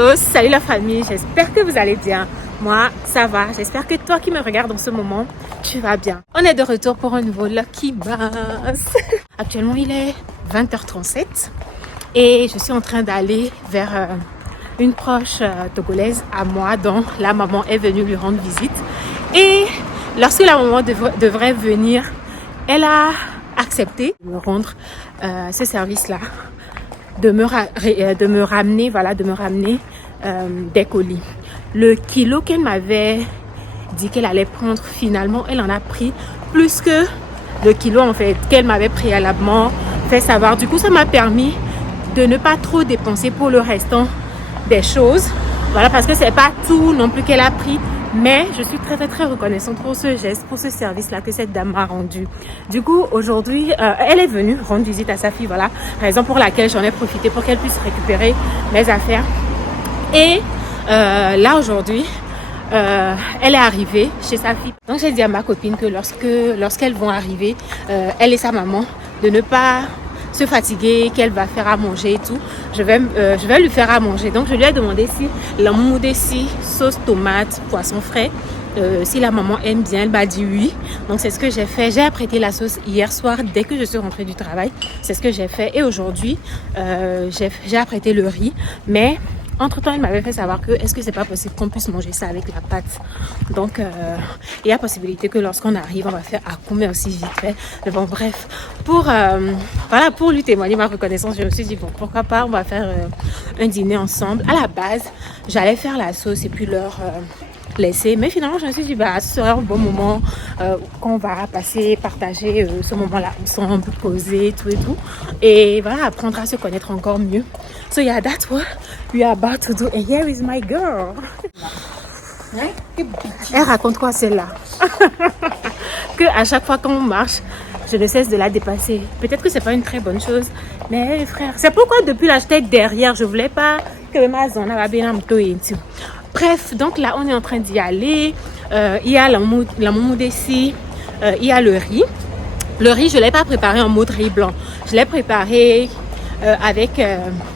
Hello, salut la famille, j'espère que vous allez bien. Moi, ça va. J'espère que toi qui me regardes en ce moment, tu vas bien. On est de retour pour un nouveau Lucky Mass. Actuellement, il est 20h37 et je suis en train d'aller vers une proche togolaise à moi dont la maman est venue lui rendre visite. Et lorsque la maman devrait venir, elle a accepté de me rendre ce service-là. De me ramener des colis. Le kilo qu'elle m'avait dit qu'elle allait prendre, finalement, elle en a pris plus que le kilo en fait qu'elle m'avait préalablement fait savoir. Du coup, ça m'a permis de ne pas trop dépenser pour le restant des choses. Voilà, parce que c'est pas tout non plus qu'elle a pris. Mais je suis très reconnaissante pour ce geste, pour ce service-là que cette dame m'a rendu. Du coup, aujourd'hui, elle est venue rendre visite à sa fille. Voilà, raison pour laquelle j'en ai profité pour qu'elle puisse récupérer mes affaires. Et là, aujourd'hui, elle est arrivée chez sa fille. Donc, j'ai dit à ma copine que lorsqu'elles vont arriver, elle et sa maman, de ne pas se fatiguer, qu'elle va faire à manger et tout. Je vais lui faire à manger. Donc je lui ai demandé si la moudessi, sauce tomate, poisson frais, si la maman aime bien. Elle m'a dit oui. Donc c'est ce que j'ai fait. J'ai apprêté la sauce hier soir dès que je suis rentrée du travail. C'est ce que j'ai fait. Et aujourd'hui, j'ai apprêté le riz. Mais entre-temps, il m'avait fait savoir que est-ce que c'est pas possible qu'on puisse manger ça avec la pâte. Donc, il y a possibilité que lorsqu'on arrive, on va faire à combien aussi vite fait. Mais bon, bref, pour lui témoigner ma reconnaissance, je me suis dit, bon, pourquoi pas, on va faire un dîner ensemble. À la base, j'allais faire la sauce et puis leur laisser. Mais finalement, je me suis dit, bah, ce serait un bon moment qu'on va partager ce moment-là ensemble, poser, tout et tout. Et voilà, apprendre à se connaître encore mieux. So yeah, that's what we are about to do. And here is my girl. Elle raconte quoi celle-là? Que à chaque fois qu'on marche, je ne cesse de la dépasser. Peut-être que c'est pas une très bonne chose, mais frère, c'est pourquoi depuis là j'étais derrière, je voulais pas que ma zone va bien me toyer. Bref, donc là on est en train d'y aller. Il y a la moumoud ici, il y a le riz. Le riz, je l'ai pas préparé en mode riz blanc. Je l'ai préparé avec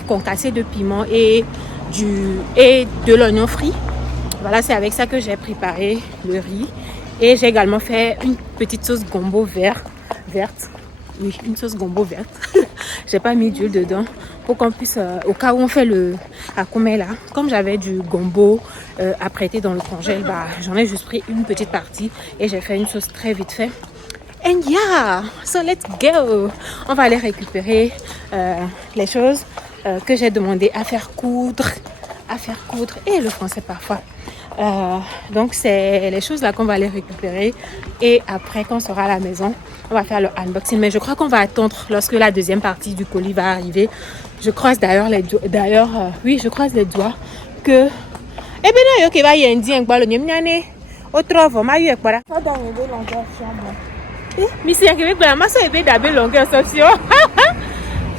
concassé de piment et de l'oignon frit. Voilà, c'est avec ça que j'ai préparé le riz. Et j'ai également fait une petite sauce gombo verte. Oui, une sauce gombo verte. J'ai pas mis d'huile dedans pour qu'on puisse, au cas où on fait le akome là, comme j'avais du gombo apprêté dans le congèle, bah, j'en ai juste pris une petite partie et j'ai fait une sauce très vite fait. And yeah, so let's go. On va aller récupérer les choses que j'ai demandé à faire coudre. Et le français parfois. Donc c'est les choses là qu'on va aller récupérer. Et après, quand on sera à la maison, on va faire le unboxing. Mais je crois qu'on va attendre lorsque la deuxième partie du colis va arriver. Je croise d'ailleurs les doigts. Oui, je croise les doigts que... Eh bien non, ok, va y a un dien, quoi, le nyamnyane. Autre fois, ma yue, quoi. Ça donne une longueur chambre. Mais si vous avez ma soeur est d'abord longueur sociaux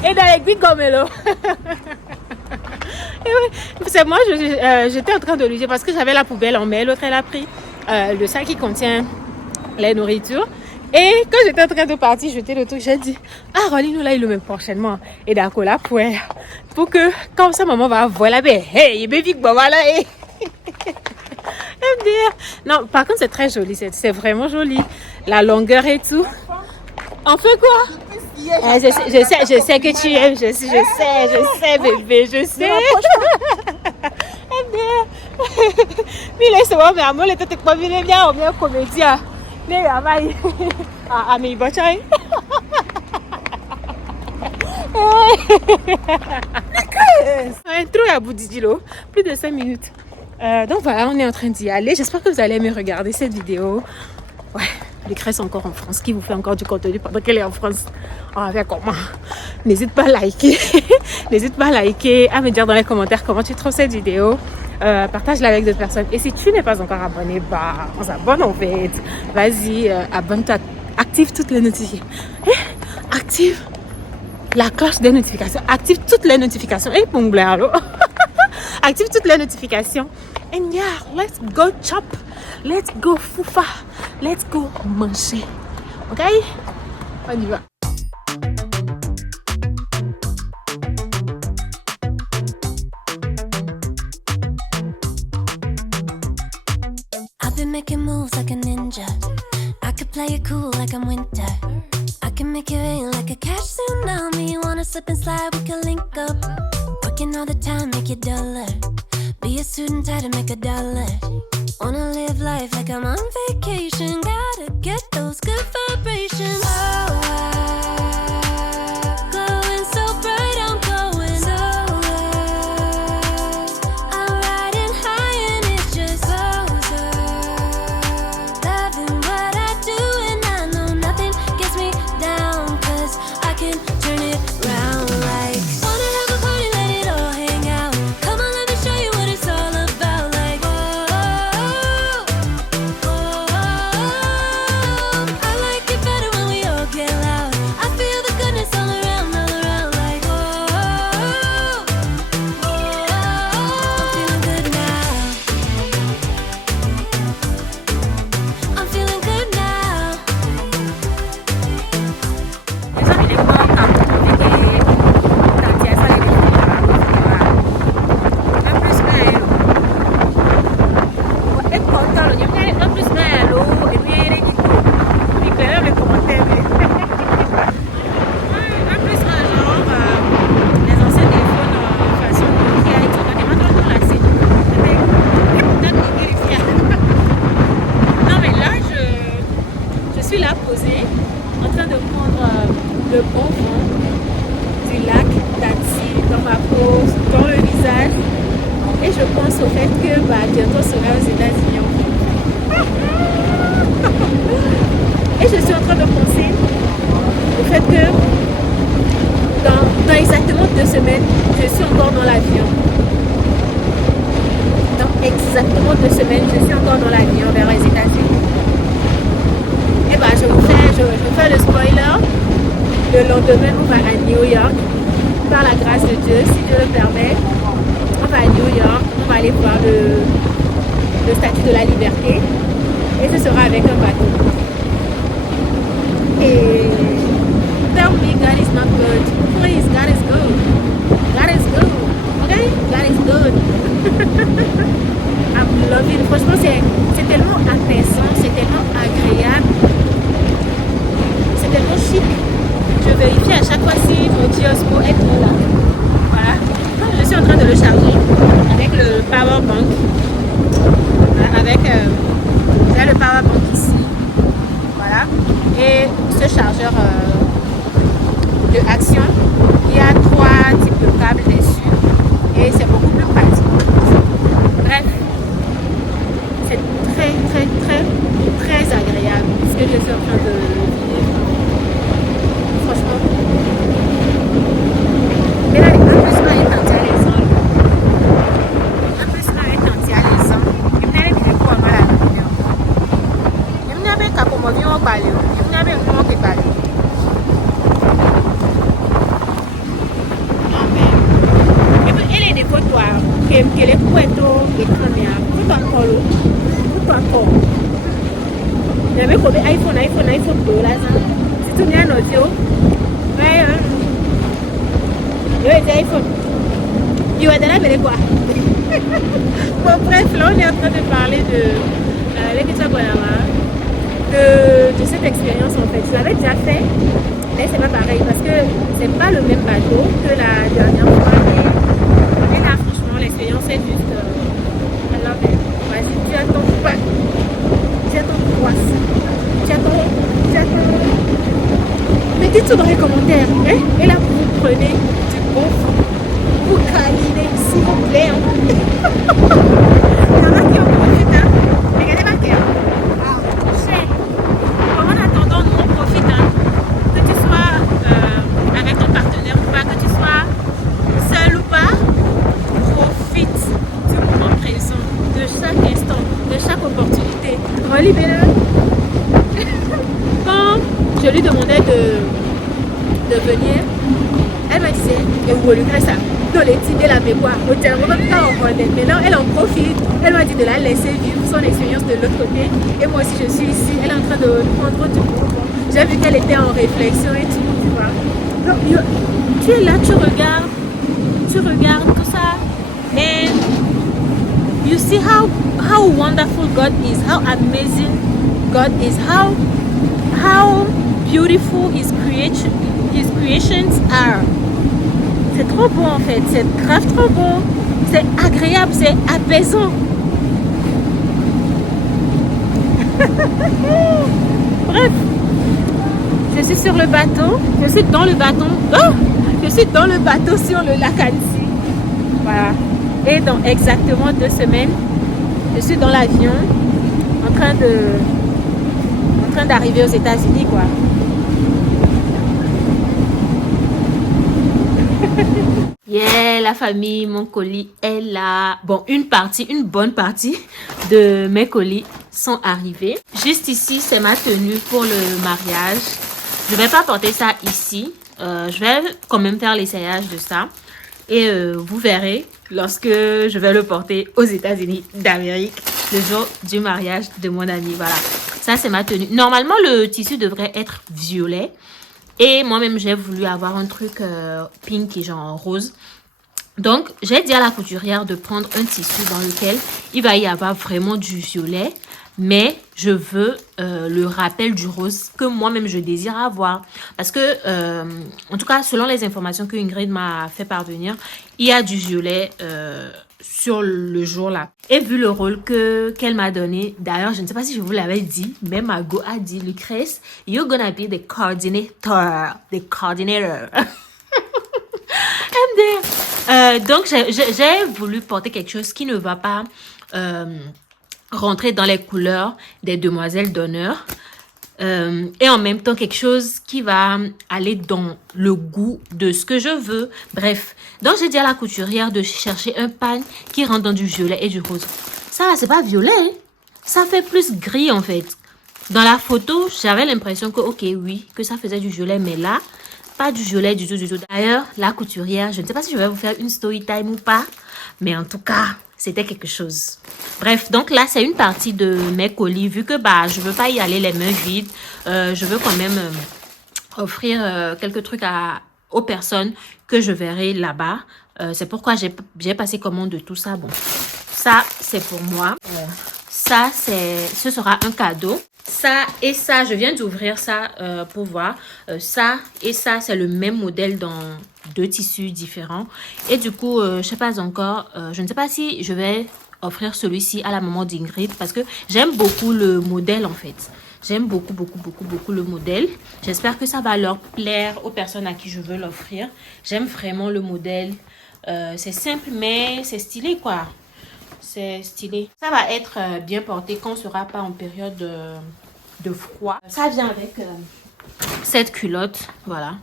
et dans les gris comme l'eau. C'est moi, j'étais en train de lui dire parce que j'avais la poubelle en main, l'autre elle a pris le sac qui contient les nourritures. Et quand j'étais en train de partir jeter le truc, j'ai dit ah Rolly nous là il le met prochainement et d'accord là pour que quand sa maman va voir là ben hey baby voilà hey. Non, par contre, c'est très joli. C'est vraiment joli. La longueur et tout. On fait quoi? Je sais que tu aimes. Je sais, bébé. Je sais. Mais laisse-moi, mais à moi, les têtes pas bien, bien, bien comédien. Mais mais bachai. Un trou à bout d'idilo. Plus de 5 minutes. Donc voilà, on est en train d'y aller. J'espère que vous allez aimer regarder cette vidéo. Ouais, Lucrèce encore en France. Qui vous fait encore du contenu pendant qu'elle est en France? On va faire comment? N'hésite pas à liker. N'hésite pas à liker, à me dire dans les commentaires comment tu trouves cette vidéo. Partage-la avec d'autres personnes. Et si tu n'es pas encore abonné, bah, on s'abonne en fait. Vas-y, abonne-toi. Active toutes les notifications. Active la cloche des notifications. Active toutes les notifications. Et pour active toutes les notifications. And yeah, let's go chop. Let's go foufa. Let's go manger. Ok? On y va. making moves like a ninja. I could play it cool like I'm winter. I can make it rain like a cash tsunami. Wanna slip and slide, we can link up. Working all the time, make it duller. Be a student, try to make a dollar. Wanna live life like I'm on vacation. Gotta get those good vibrations. Oh, glowing so bright, I'm going so high. I'm riding high and it just goes up. Loving what I do and I know nothing gets me down. Cause I can turn it round like wanna have a party, let it all hang out. Come on, let me show you what it's all about. Like I like it better when we all get loud. I feel the goodness all around like I'm feeling good now. I'm feeling good now. Non mais là je suis là posée en train de prendre le bon vent du lac d'Annecy dans ma peau, dans le visage et je pense au fait que bientôt on sera aux États-Unis. Et je suis en train de penser au fait que dans exactement 2 semaines je suis encore dans l'avion. Dans exactement 2 semaines je suis encore dans l'avion vers les États-Unis. Et je vous fais le spoiler. Le lendemain, on va à New York. Par la grâce de Dieu, si Dieu le permet, on va à New York. On va aller voir le statue de la liberté. Et ce sera avec un bateau. Et tell me God is not good. Please, God is good. God is good. Okay? God is good. I'm loving. Franchement, c'est tellement apaisant, c'est tellement agréable. C'est tellement chic. Je vérifie à chaque fois si mon Diosmo est bien là. Voilà. Je suis en train de le charger avec le power bank. Avec j'ai le power bank ici. Voilà. Et ce chargeur de Action. Il y a 3 types de câbles dessus. Et c'est beaucoup plus pratique. Bref. C'est très agréable ce que je suis en train de vivre. Franchement. Mais là, un peu ça est intéressant. Un peu ça est intéressant. Il me dit quoi mal à l'opinion. Il me dit qu'à comme on vient au balai. Il me dit comment que balai. Et les dépotoirs que les poètes et caméras tout encore. Il y avait comme iPhone 2 là, ça. Si tu mets un audio, ouais, il y avait iPhone. Il y avait de la belle quoi. Bon, bref, là, on est en train de parler de cette expérience en fait. Je l'avais déjà fait, mais c'est pas pareil parce que c'est pas le même bateau que la dernière fois. Et là, franchement, l'expérience est juste. Alors, vas-y, tu attends pas. Tu attends. Mettez tout dans les commentaires. Hein? Et là, vous prenez du bon fond. Vous câlinez, s'il vous plaît. Hein? Il y en a qui ont profité. Hein? Regardez ma cœur. En attendant, nous on profite. Hein? Que tu sois avec ton partenaire ou pas, que tu sois seul ou pas, profite du moment présent, de chaque instant, de chaque opportunité. Relibère-le. Quand je lui demandais de venir, elle me disait, et vous voulez faire ça, dans les titres de la mémoire, maintenant elle en profite, elle m'a dit de la laisser vivre son expérience de l'autre côté, et moi aussi je suis ici, elle est en train de prendre du coup. J'ai vu qu'elle était en réflexion et tout, tu vois. Donc, tu es là, tu regardes tout ça, and you see how wonderful God is, how amazing God is, how beautiful his creations are. C'est trop beau en fait, c'est grave trop beau, c'est agréable, c'est apaisant. Bref, je suis sur le bateau, je suis dans le bateau, je suis dans le bateau sur le lac Annecy. Voilà. Et dans exactement 2 semaines, je suis dans l'avion en train d'arriver aux États-Unis, quoi. Yeah, la famille, mon colis est là. Bon, une bonne partie de mes colis sont arrivés. Juste ici, c'est ma tenue pour le mariage. Je vais pas porter ça ici. Je vais quand même faire l'essayage de ça. Et vous verrez lorsque je vais le porter aux États-Unis d'Amérique, le jour du mariage de mon ami. Voilà, ça c'est ma tenue. Normalement, le tissu devrait être violet. Et moi-même, j'ai voulu avoir un truc pink et genre rose. Donc, j'ai dit à la couturière de prendre un tissu dans lequel il va y avoir vraiment du violet. Mais je veux le rappel du rose que moi-même je désire avoir. Parce que, en tout cas, selon les informations que Ingrid m'a fait parvenir, il y a du violet sur le jour là. Et vu le rôle qu'elle m'a donné, d'ailleurs, je ne sais pas si je vous l'avais dit, mais Margot a dit, Lucrèce, you're gonna be the coordinator. The coordinator. Donc, j'ai voulu porter quelque chose qui ne va pas rentrer dans les couleurs des demoiselles d'honneur. Et en même temps, quelque chose qui va aller dans le goût de ce que je veux. Bref, donc j'ai dit à la couturière de chercher un pagne qui rentre dans du violet et du rose. Ça, c'est pas violet, hein? Ça fait plus gris en fait. Dans la photo, j'avais l'impression que, ok, oui, que ça faisait du violet, mais là, pas du violet du tout, du tout. D'ailleurs, la couturière, je ne sais pas si je vais vous faire une story time ou pas, mais en tout cas, c'était quelque chose. Bref, donc là, c'est une partie de mes colis. Vu que je veux pas y aller les mains vides, je veux quand même offrir quelques trucs aux personnes que je verrai là-bas. C'est pourquoi j'ai passé commande de tout ça. Bon, ça, c'est pour moi. Ça, ce sera un cadeau. Ça et ça, je viens d'ouvrir ça pour voir. Ça et ça, c'est le même modèle dans 2 tissus différents. Et du coup, je sais pas encore. Je ne sais pas si je vais offrir celui-ci à la maman d'Ingrid parce que j'aime beaucoup le modèle en fait. J'aime beaucoup, beaucoup, beaucoup, beaucoup le modèle. J'espère que ça va leur plaire aux personnes à qui je veux l'offrir. J'aime vraiment le modèle. C'est simple, mais c'est stylé quoi. C'est stylé. Ça va être bien porté quand on ne sera pas en période de froid. Ça vient avec cette culotte. Voilà.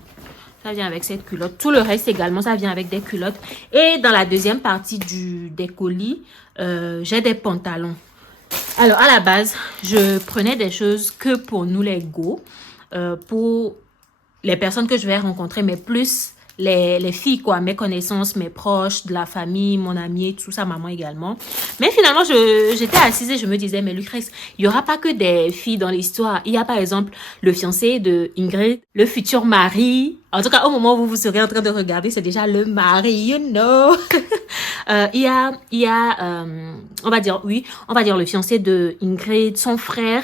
Ça vient avec cette culotte. Tout le reste également, ça vient avec des culottes. Et dans la deuxième partie des colis, j'ai des pantalons. Alors, à la base, je prenais des choses que pour nous les go. Pour les personnes que je vais rencontrer, mais plus les filles, quoi, mes connaissances, mes proches, de la famille, mon ami, tout ça, maman également. Mais finalement, j'étais assise et je me disais, mais Lucrèce, il n'y aura pas que des filles dans l'histoire. Il y a par exemple le fiancé de Ingrid, le futur mari. En tout cas, au moment où vous serez en train de regarder, c'est déjà le mari, you know. Il y a on va dire le fiancé de Ingrid, son frère.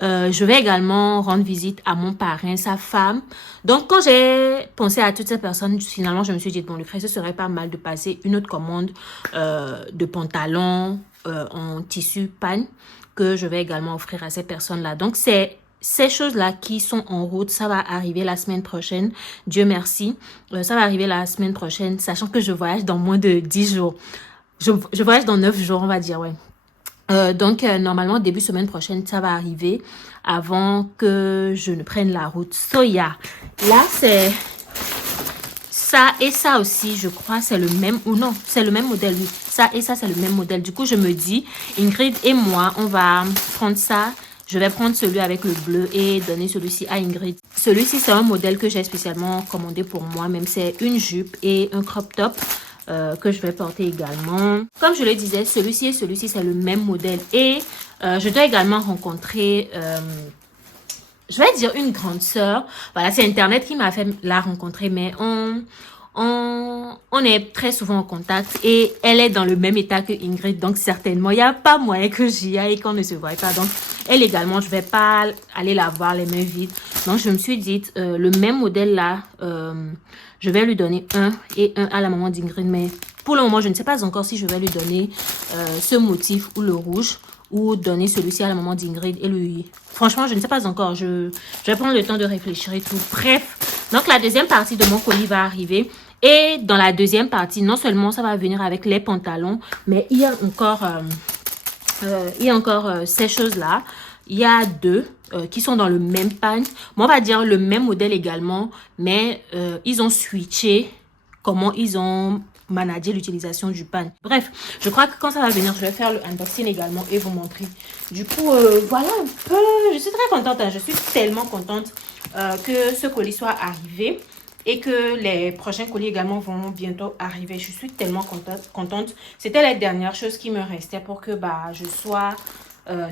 Je vais également rendre visite à mon parrain, sa femme. Donc, quand j'ai pensé à toutes ces personnes, finalement, je me suis dit, bon, Lucrèce, ce serait pas mal de passer une autre commande de pantalons en tissu pagne que je vais également offrir à ces personnes-là. Donc, c'est ces choses-là qui sont en route, ça va arriver la semaine prochaine. Dieu merci. Ça va arriver la semaine prochaine, sachant que je voyage dans moins de 10 jours. Je voyage dans 9 jours, on va dire, ouais. Donc, normalement, début semaine prochaine, ça va arriver avant que je ne prenne la route. So, yeah. Là, c'est ça et ça aussi, je crois, c'est le même, ou non, c'est le même modèle, oui. Ça et ça, c'est le même modèle. Du coup, je me dis, Ingrid et moi, on va prendre ça. Je vais prendre celui avec le bleu et donner celui-ci à Ingrid. Celui-ci, c'est un modèle que j'ai spécialement commandé pour moi. Même c'est une jupe et un crop top que je vais porter également. Comme je le disais, celui-ci et celui-ci, c'est le même modèle. Et je dois également rencontrer, je vais dire une grande sœur. Voilà, c'est Internet qui m'a fait la rencontrer. Mais on est très souvent en contact et elle est dans le même état que Ingrid. Donc, certainement, il n'y a pas moyen que j'y aille et qu'on ne se voie pas. Donc, elle également, je ne vais pas aller la voir les mains vides. Donc, je me suis dit, le même modèle là, je vais lui donner un et un à la maman d'Ingrid. Mais pour le moment, je ne sais pas encore si je vais lui donner ce motif ou le rouge ou donner celui-ci à la maman d'Ingrid et lui... Franchement, je ne sais pas encore. Je vais prendre le temps de réfléchir et tout. Bref, donc la deuxième partie de mon colis va arriver. Et dans la deuxième partie, non seulement ça va venir avec les pantalons, mais il y a encore ces choses-là. Il y a deux qui sont dans le même pan. Bon, on va dire le même modèle également, mais ils ont switché comment ils ont managé l'utilisation du pan. Bref, je crois que quand ça va venir, je vais faire le unboxing également et vous montrer. Du coup, voilà un peu. Je suis très contente. Hein. Je suis tellement contente que ce colis soit arrivé. Et que les prochains colis également vont bientôt arriver. Je suis tellement contente. C'était la dernière chose qui me restait pour que je sois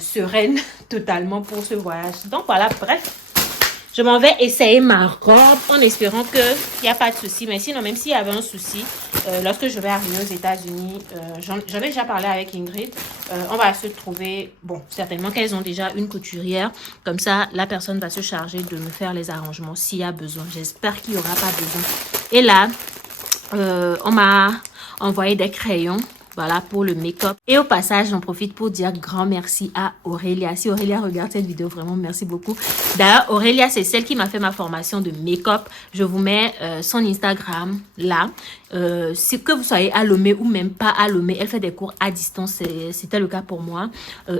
sereine totalement pour ce voyage. Donc voilà, bref. Je m'en vais essayer ma robe en espérant qu'il n'y a pas de souci. Mais sinon, même s'il y avait un souci, lorsque je vais arriver aux États-Unis, j'avais déjà parlé avec Ingrid. On va se trouver, bon, certainement qu'elles ont déjà une couturière. Comme ça, la personne va se charger de me faire les arrangements s'il y a besoin. J'espère qu'il n'y aura pas besoin. Et là, on m'a envoyé des crayons. Voilà pour le make-up. Et au passage, j'en profite pour dire grand merci à Aurélia. Si Aurélia regarde cette vidéo, vraiment merci beaucoup. D'ailleurs, Aurélia, c'est celle qui m'a fait ma formation de make-up. Je vous mets son Instagram là. Si que vous soyez à Lomé ou même pas à Lomé, elle fait des cours à distance. C'était le cas pour moi.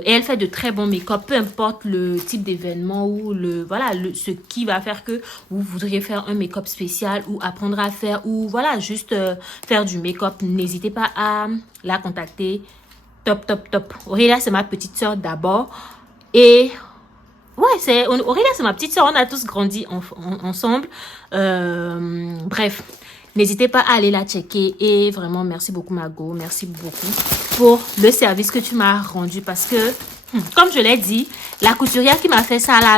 Et elle fait de très bons make-up. Peu importe le type d'événement ou ce qui va faire que vous voudriez faire un make-up spécial ou apprendre à faire ou voilà, juste faire du make-up. N'hésitez pas à la contacter. Top, top, top. Aurélia, c'est ma petite soeur d'abord. Et ouais, Aurélia, c'est ma petite soeur. On a tous grandi ensemble. Bref, n'hésitez pas à aller la checker. Et vraiment, merci beaucoup, Margot. Merci beaucoup pour le service que tu m'as rendu. Parce que, comme je l'ai dit, la couturière qui m'a fait ça, là.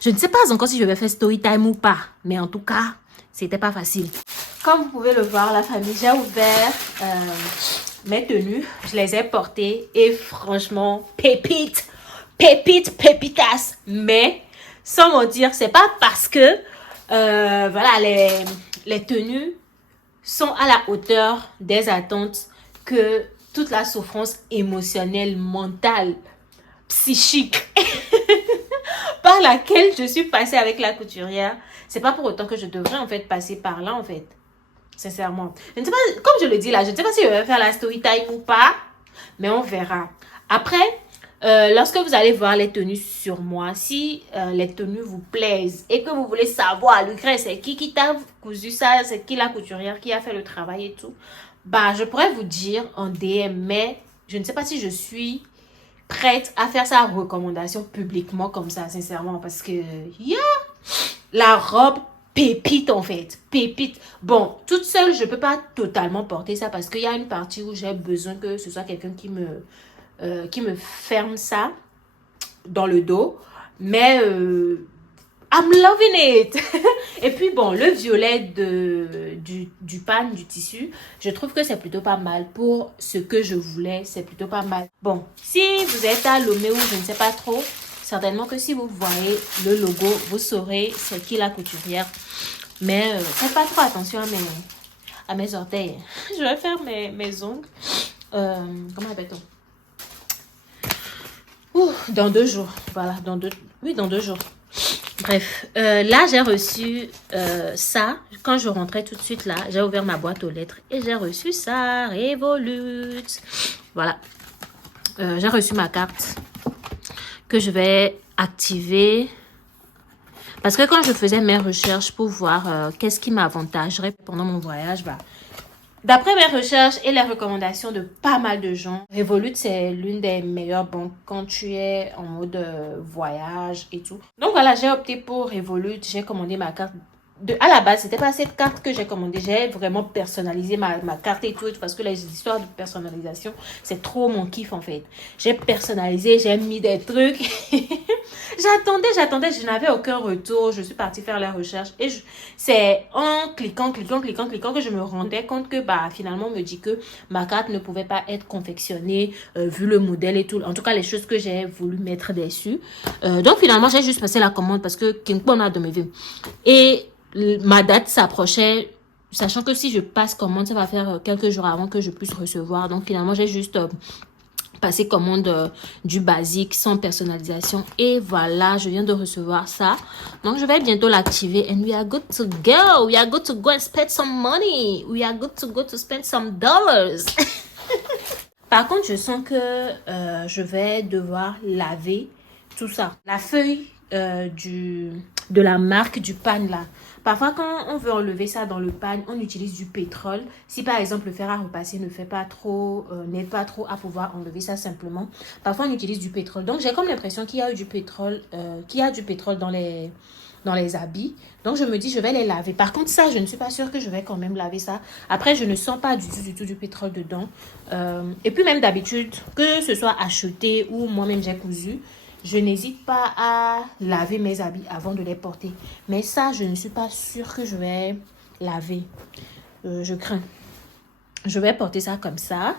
Je ne sais pas encore si je vais faire story time ou pas. Mais en tout cas, c'était pas facile. Comme vous pouvez le voir, la famille, j'ai ouvert mes tenues. Je les ai portées et franchement, pépitas. Mais, sans mentir, c'est pas parce que voilà, les tenues sont à la hauteur des attentes que toute la souffrance émotionnelle, mentale, psychique par laquelle je suis passée avec la couturière, c'est pas pour autant que je devrais en fait passer par là en fait. Sincèrement. Je ne sais pas, comme je le dis là, je ne sais pas si je vais faire la story time ou pas, mais on verra. Après, lorsque vous allez voir les tenues sur moi, si les tenues vous plaisent et que vous voulez savoir, Lucrèce, c'est qui t'a cousu ça, c'est qui la couturière qui a fait le travail et tout, je pourrais vous dire en DM, mais je ne sais pas si je suis prête à faire sa recommandation publiquement comme ça, sincèrement, parce que, la robe pépite en fait, pépite. Bon, toute seule, je peux pas totalement porter ça parce qu'il y a une partie où j'ai besoin que ce soit quelqu'un qui me ferme ça dans le dos. Mais I'm loving it. Et puis bon, le violet du pan, du tissu, je trouve que c'est plutôt pas mal pour ce que je voulais. C'est plutôt pas mal. Bon, si vous êtes à Lomé ou je ne sais pas trop, certainement que si vous voyez le logo, vous saurez c'est qui la couturière. Mais faites pas trop attention à mes orteils. Je vais faire mes ongles. Comment appelle-t-on? Dans 2 jours. Voilà, dans 2 jours. Bref, là j'ai reçu ça. Quand je rentrais tout de suite là, j'ai ouvert ma boîte aux lettres et j'ai reçu ça. Revolut. Voilà. J'ai reçu ma carte que je vais activer. Parce que quand je faisais mes recherches pour voir qu'est-ce qui m'avantagerait pendant mon voyage, d'après mes recherches et les recommandations de pas mal de gens, Revolut, c'est l'une des meilleures banques quand tu es en mode voyage et tout. Donc voilà, j'ai opté pour Revolut. J'ai commandé ma carte. À la base, c'était pas cette carte que j'ai commandée. J'ai vraiment personnalisé ma carte et tout. Parce que les histoires de personnalisation, c'est trop mon kiff en fait. J'ai personnalisé, j'ai mis des trucs. J'attendais, je n'avais aucun retour. Je suis partie faire la recherche et c'est en cliquant que je me rendais compte que finalement on me dit que ma carte ne pouvait pas être confectionnée vu le modèle et tout. En tout cas, les choses que j'ai voulu mettre dessus. Donc finalement, j'ai juste passé la commande parce que Kinkpon a de mes vies. Et ma date s'approchait, sachant que si je passe commande, ça va faire quelques jours avant que je puisse recevoir. Donc finalement, j'ai juste passer commande du basique sans personnalisation et voilà, je viens de recevoir ça, donc je vais bientôt l'activer and we are good to go and spend some money, we are good to go to spend some dollars. Par contre, je sens que je vais devoir laver tout ça, la feuille de la marque du pan là. Parfois, quand on veut enlever ça dans le pan, on utilise du pétrole. Si par exemple le fer à repasser ne fait pas trop, n'aide pas trop à pouvoir enlever ça simplement, parfois on utilise du pétrole. Donc j'ai comme l'impression qu'il y a eu du pétrole, dans les habits. Donc je me dis je vais les laver. Par contre ça, je ne suis pas sûre que je vais quand même laver ça. Après je ne sens pas du tout du pétrole dedans. Et puis même d'habitude, que ce soit acheté ou moi-même j'ai cousu, je n'hésite pas à laver mes habits avant de les porter. Mais ça, je ne suis pas sûre que je vais laver. Je crains. Je vais porter ça comme ça.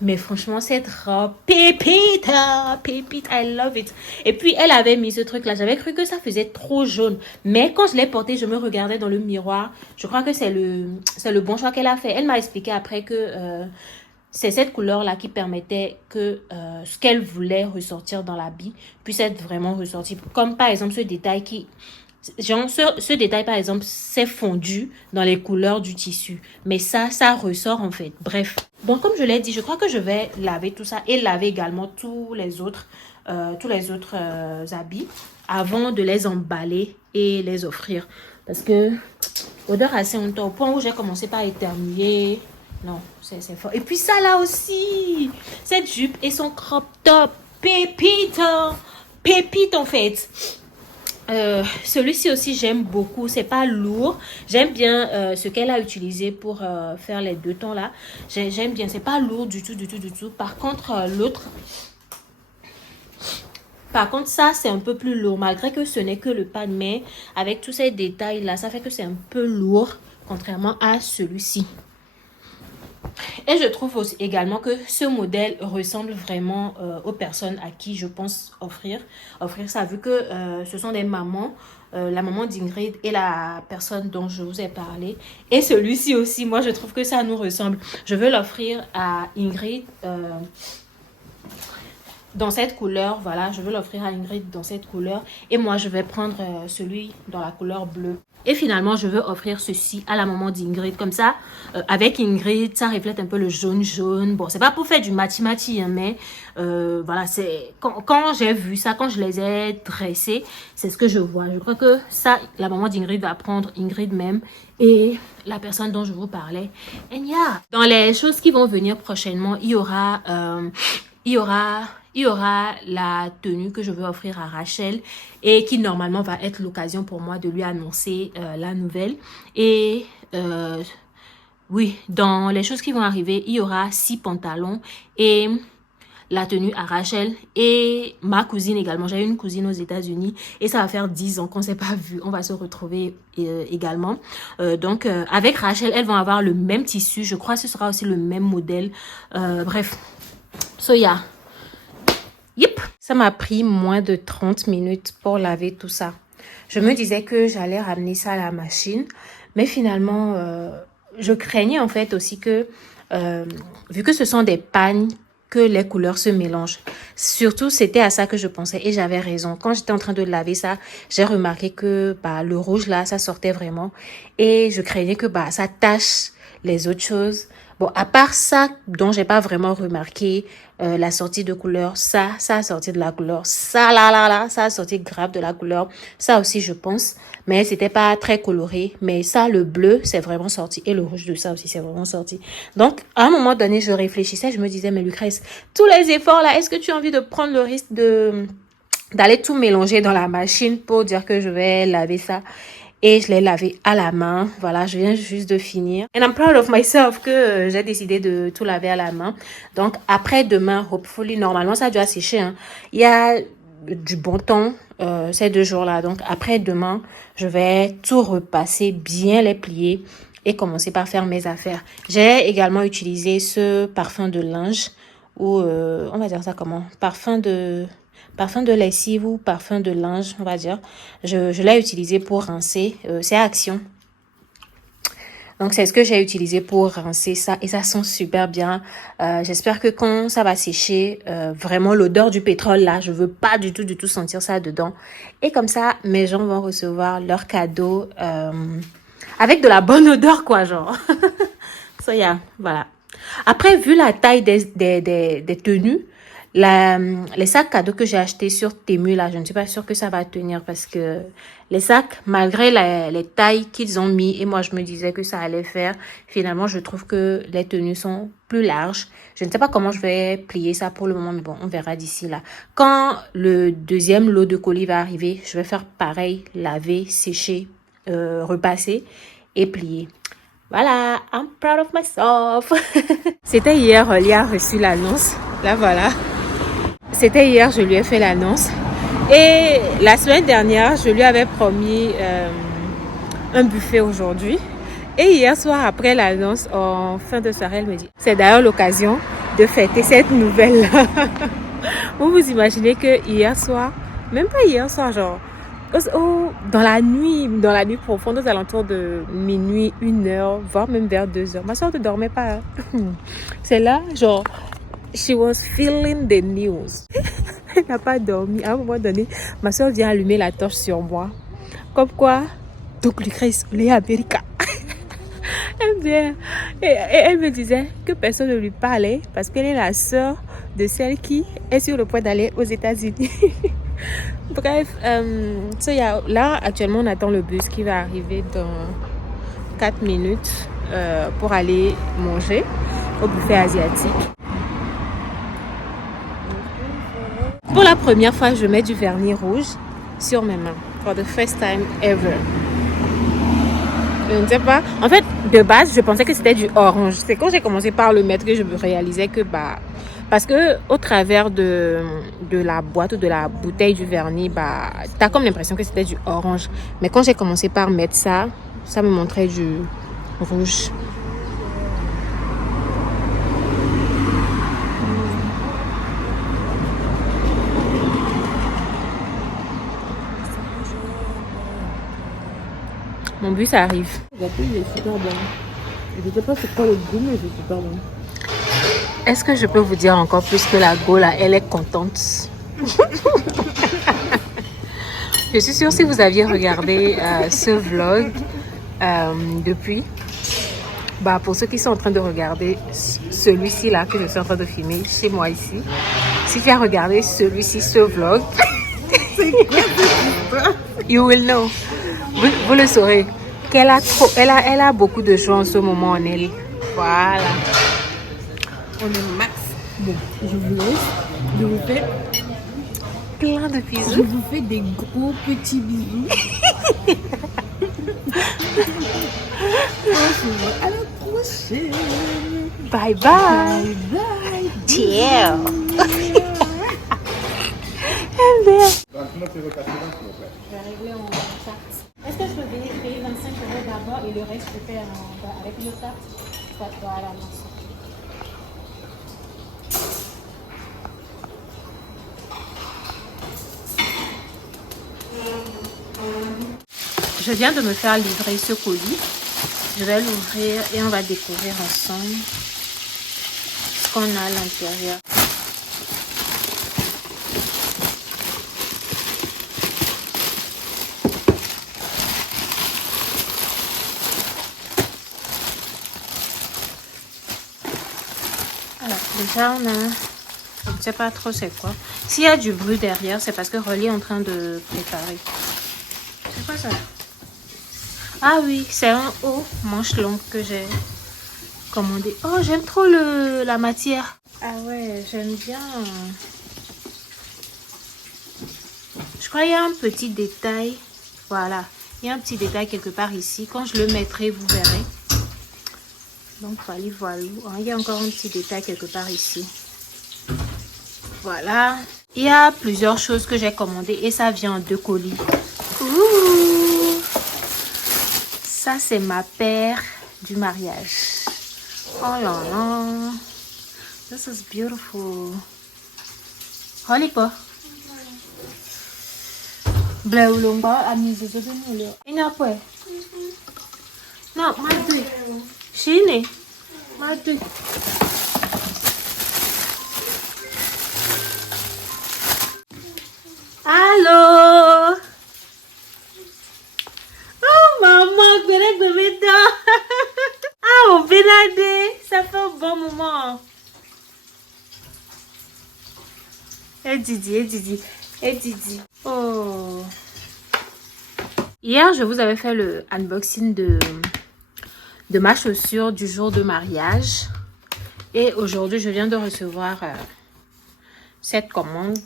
Mais franchement, cette robe, pépite, I love it. Et puis, elle avait mis ce truc-là. J'avais cru que ça faisait trop jaune. Mais quand je l'ai porté, je me regardais dans le miroir. Je crois que c'est le bon choix qu'elle a fait. Elle m'a expliqué après que... c'est cette couleur-là qui permettait que ce qu'elle voulait ressortir dans l'habit puisse être vraiment ressorti. Comme par exemple ce détail qui... Genre ce détail par exemple s'est fondu dans les couleurs du tissu. Mais ça ressort en fait. Bref. Donc comme je l'ai dit, je crois que je vais laver tout ça et laver également tous les autres habits avant de les emballer et les offrir. Parce que odeur assez honte au point où j'ai commencé par éternuer. Non, c'est fort. Et puis ça là aussi, cette jupe et son crop top, pépite en fait. Celui-ci aussi j'aime beaucoup, c'est pas lourd. J'aime bien ce qu'elle a utilisé pour faire les deux tons là. J'aime bien, c'est pas lourd du tout. Par contre ça c'est un peu plus lourd malgré que ce n'est que le pan, mais avec tous ces détails là, ça fait que c'est un peu lourd contrairement à celui-ci. Et je trouve aussi également que ce modèle ressemble vraiment aux personnes à qui je pense offrir ça, vu que ce sont des mamans, la maman d'Ingrid et la personne dont je vous ai parlé. Et celui-ci aussi, moi je trouve que ça nous ressemble. Je veux l'offrir à Ingrid dans cette couleur, voilà, je veux l'offrir à Ingrid dans cette couleur. Et moi, je vais prendre celui dans la couleur bleue. Et finalement, je veux offrir ceci à la maman d'Ingrid. Comme ça, avec Ingrid, ça reflète un peu le jaune. Bon, c'est pas pour faire du mati-mati, hein, mais voilà, c'est quand j'ai vu ça, quand je les ai dressés, c'est ce que je vois. Je crois que ça, la maman d'Ingrid va prendre Ingrid même. Et la personne dont je vous parlais. Et dans les choses qui vont venir prochainement, il y aura la tenue que je veux offrir à Rachel et qui normalement va être l'occasion pour moi de lui annoncer la nouvelle. Et oui, dans les choses qui vont arriver, il y aura 6 pantalons et la tenue à Rachel et ma cousine également. J'ai une cousine aux États-Unis et ça va faire 10 ans qu'on ne s'est pas vu. On va se retrouver également. Donc, avec Rachel, elles vont avoir le même tissu. Je crois que ce sera aussi le même modèle. Bref. So, yeah. Yep. Ça m'a pris moins de 30 minutes pour laver tout ça. Je me disais que j'allais ramener ça à la machine. Mais finalement, je craignais en fait aussi que, vu que ce sont des pagnes, que les couleurs se mélangent. Surtout, c'était à ça que je pensais et j'avais raison. Quand j'étais en train de laver ça, j'ai remarqué que le rouge là, ça sortait vraiment. Et je craignais que ça tâche les autres choses. Bon, à part ça, dont j'ai pas vraiment remarqué la sortie de couleur, ça a sorti de la couleur. Ça a sorti grave de la couleur. Ça aussi, je pense. Mais c'était pas très coloré. Mais ça, le bleu, c'est vraiment sorti. Et le rouge de ça aussi, c'est vraiment sorti. Donc, à un moment donné, je réfléchissais. Je me disais, mais Lucrèce, tous les efforts là, est-ce que tu as envie de prendre le risque d'aller tout mélanger dans la machine pour dire que je vais laver ça? Et je l'ai lavé à la main. Voilà, je viens juste de finir. And I'm proud of myself que j'ai décidé de tout laver à la main. Donc, après demain, hopefully, normalement, ça doit sécher. Hein. Il y a du bon temps ces 2 jours-là. Donc, après demain, je vais tout repasser, bien les plier et commencer par faire mes affaires. J'ai également utilisé ce parfum de linge ou, on va dire ça comment? Parfum de lessive ou parfum de linge, on va dire. Je l'ai utilisé pour rincer. C'est Action. Donc, c'est ce que j'ai utilisé pour rincer ça. Et ça sent super bien. J'espère que quand ça va sécher, vraiment l'odeur du pétrole là, je veux pas du tout sentir ça dedans. Et comme ça, mes gens vont recevoir leur cadeau avec de la bonne odeur, quoi, genre. So, yeah, voilà. Après, vu la taille des tenues, les sacs cadeaux que j'ai achetés sur Temu, là, je ne suis pas sûre que ça va tenir parce que les sacs, malgré les tailles qu'ils ont mis, et moi je me disais que ça allait faire, finalement je trouve que les tenues sont plus larges. Je ne sais pas comment je vais plier ça pour le moment, mais bon, on verra d'ici là. Quand le deuxième lot de colis va arriver, je vais faire pareil, laver, sécher, repasser et plier. Voilà, I'm proud of myself. C'était hier, Oli a reçu l'annonce. Là, voilà. C'était hier, je lui ai fait l'annonce. Et la semaine dernière, je lui avais promis un buffet aujourd'hui. Et hier soir, après l'annonce, en fin de soirée, elle me dit, c'est d'ailleurs l'occasion de fêter cette nouvelle-là. Vous vous imaginez que hier soir, même pas hier soir, genre, dans la nuit profonde, aux alentours de minuit, 1h, voire même vers 2h, ma soeur ne dormait pas. C'est là, genre, she was feeling the news. Elle n'a pas dormi. À un moment donné, ma soeur vient allumer la torche sur moi. Comme quoi, donc Lucrèce, les Américains. Elle vient et elle me disait que personne ne lui parlait parce qu'elle est la soeur de celle qui est sur le point d'aller aux États-Unis. Bref, là actuellement on attend le bus qui va arriver dans 4 minutes pour aller manger au buffet asiatique. Pour la première fois, je mets du vernis rouge sur mes mains. For the first time ever. Je ne sais pas. En fait, de base, je pensais que c'était du orange. C'est quand j'ai commencé par le mettre que je me réalisais que parce que au travers de la boîte ou de la bouteille du vernis, t'as comme l'impression que c'était du orange. Mais quand j'ai commencé par mettre ça, ça me montrait du rouge. Mon bus arrive. Le gâteau, il est super bon. Je ne sais pas c'est quoi le goût, mais c'est super bon. Est-ce que je peux vous dire encore plus que la go, là, elle est contente? Je suis sûre si vous aviez regardé ce vlog depuis, pour ceux qui sont en train de regarder celui-ci là que je suis en train de filmer chez moi ici, si tu as regardé celui-ci, ce vlog, C'est quoi cette histoire? you will know. Vous le saurez. Elle a beaucoup de joie en ce moment en elle. Voilà. On est max. Bon, je vous laisse. Je vous fais Plein de Je bisous. vous fais des gros petits bisous. On se voit à la prochaine. Bye bye. Bye bye. Ciao. Je vais régler en carte. Est-ce que je peux payer 25 € d'abord et le reste je fais avec une carte? Voilà, merci. Je viens de me faire livrer ce colis. Je vais l'ouvrir et on va découvrir ensemble ce qu'on a à l'intérieur. Alors, déjà on a... Je ne sais pas trop c'est quoi. S'il y a du bruit derrière, c'est parce que Rolly est en train de préparer. C'est quoi ça? Ah oui, c'est un haut manche longue que j'ai commandé. Oh, j'aime trop la matière. Ah ouais, j'aime bien. Je crois qu'il y a un petit détail. Voilà, il y a un petit détail quelque part ici. Quand je le mettrai, vous verrez. Donc voilà, il y a encore un petit détail quelque part ici. Voilà. Il y a plusieurs choses que j'ai commandées et ça vient en 2 colis. Ouh. Ça, c'est ma paire du mariage. Oh là là. This is beautiful. Holipo. Blaulumba amise zo benule. Ina pwe. No, madri. Shine. Madri. Allô? Oh maman, bébé. Ah, on Benadé, ça fait un bon moment. Et Didi. Oh. Hier, je vous avais fait le unboxing de ma chaussure du jour de mariage. Et aujourd'hui, je viens de recevoir cette commande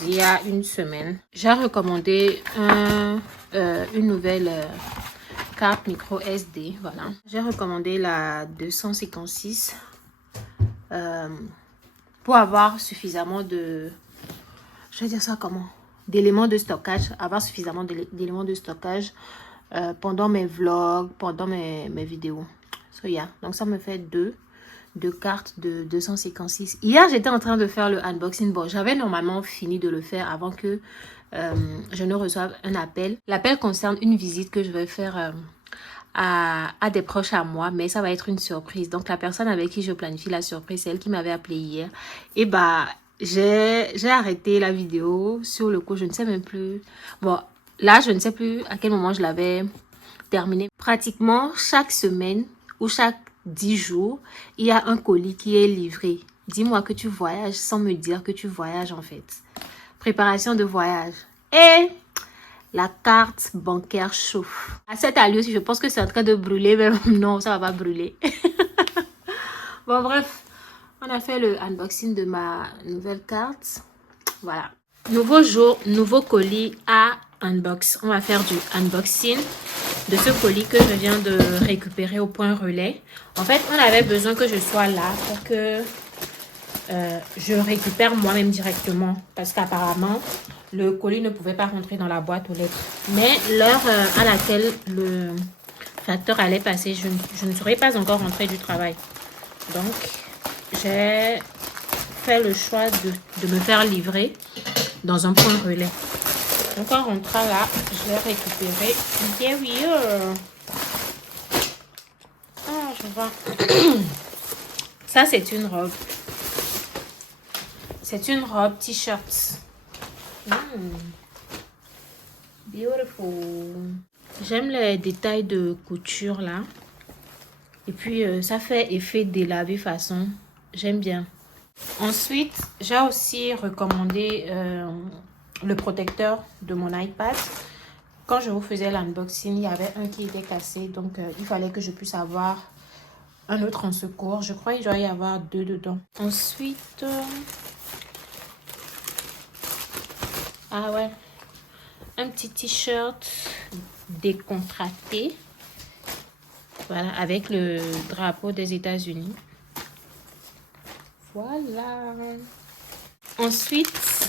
d'il y a une semaine. J'ai recommandé une nouvelle carte micro SD. Voilà. J'ai recommandé la 256 pour avoir suffisamment de... Je vais dire ça comment? D'éléments de stockage. Avoir suffisamment d'éléments de stockage pendant mes vlogs, pendant mes vidéos. So, yeah. Donc ça me fait deux cartes de 256. Hier, j'étais en train de faire le unboxing. Bon, j'avais normalement fini de le faire avant que je ne reçoive un appel. L'appel concerne une visite que je vais faire à des proches à moi, mais ça va être une surprise. Donc, la personne avec qui je planifie la surprise, c'est elle qui m'avait appelé hier. Et bah, j'ai arrêté la vidéo sur le coup. Je ne sais même plus. Bon, là, je ne sais plus à quel moment je l'avais terminé. Pratiquement chaque semaine ou chaque 10 jours, il y a un colis qui est livré. Dis-moi que tu voyages sans me dire que tu voyages en fait. Préparation de voyage. Et la carte bancaire chauffe. À cette allure, je pense que c'est en train de brûler, mais non, ça va pas brûler. Bon, bref, on a fait le unboxing de ma nouvelle carte. Voilà. Nouveau jour, nouveau colis à unbox. On va faire du unboxing de ce colis que je viens de récupérer au point relais. En fait, on avait besoin que je sois là pour que je récupère moi-même directement. Parce qu'apparemment, le colis ne pouvait pas rentrer dans la boîte aux lettres. Mais l'heure à laquelle le facteur allait passer, je ne serais pas encore rentrée du travail. Donc, j'ai fait le choix de me faire livrer dans un point relais. Donc, en rentrant là, je l'ai récupéré. Ah, je vois. Ça, c'est une robe. C'est une robe t-shirt. Beautiful. J'aime les détails de couture là. Et puis, ça fait effet délavé façon. J'aime bien. Ensuite, j'ai aussi recommandé le protecteur de mon iPad. Quand je vous faisais l'unboxing, il y avait un qui était cassé. Donc, il fallait que je puisse avoir un autre en secours. Je crois qu'il doit y avoir 2 dedans. Ensuite... ah ouais. Un petit t-shirt décontracté. Voilà, avec le drapeau des États-Unis. Voilà. Ensuite,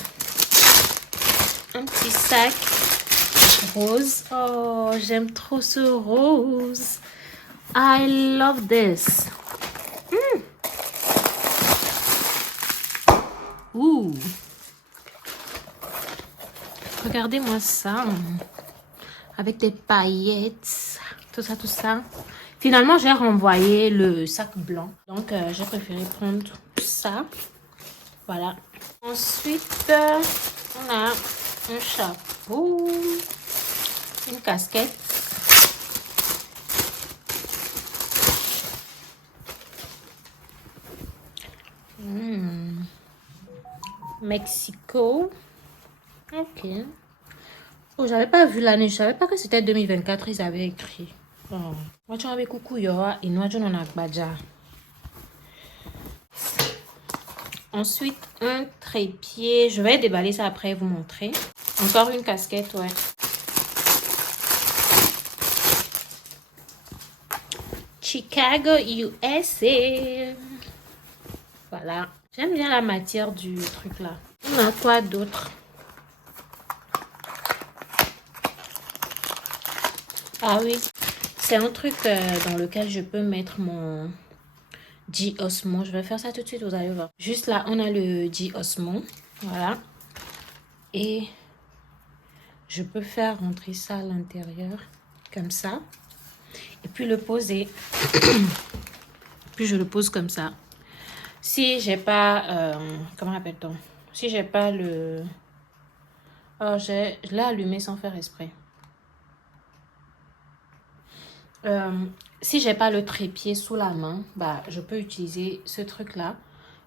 un petit sac rose. Oh, j'aime trop ce rose. I love this. Ouh. Regardez-moi ça. Avec des paillettes. Tout ça. Finalement, j'ai renvoyé le sac blanc. Donc, j'ai préféré prendre ça. Voilà. Ensuite, on a un chapeau. Une casquette. Mexico. Ok. Oh, j'avais pas vu l'année. Je savais pas que c'était 2024. Ils avaient écrit. Oh. Ensuite, un trépied. Je vais déballer ça après et vous montrer. Encore une casquette, ouais. Chicago, USA. Voilà. J'aime bien la matière du truc là. On a quoi d'autre? Ah oui, c'est un truc dans lequel je peux mettre mon G-Osmo. Je vais faire ça tout de suite, vous allez voir. Juste là, on a le G-Osmo. Voilà. Et je peux faire rentrer ça à l'intérieur, comme ça. Et puis le poser. Puis je le pose comme ça. Si j'ai pas... comment appelle-t-on? Si j'ai pas le... Oh, je l'ai allumé sans faire exprès. Si j'ai pas le trépied sous la main, bah, je peux utiliser ce truc-là.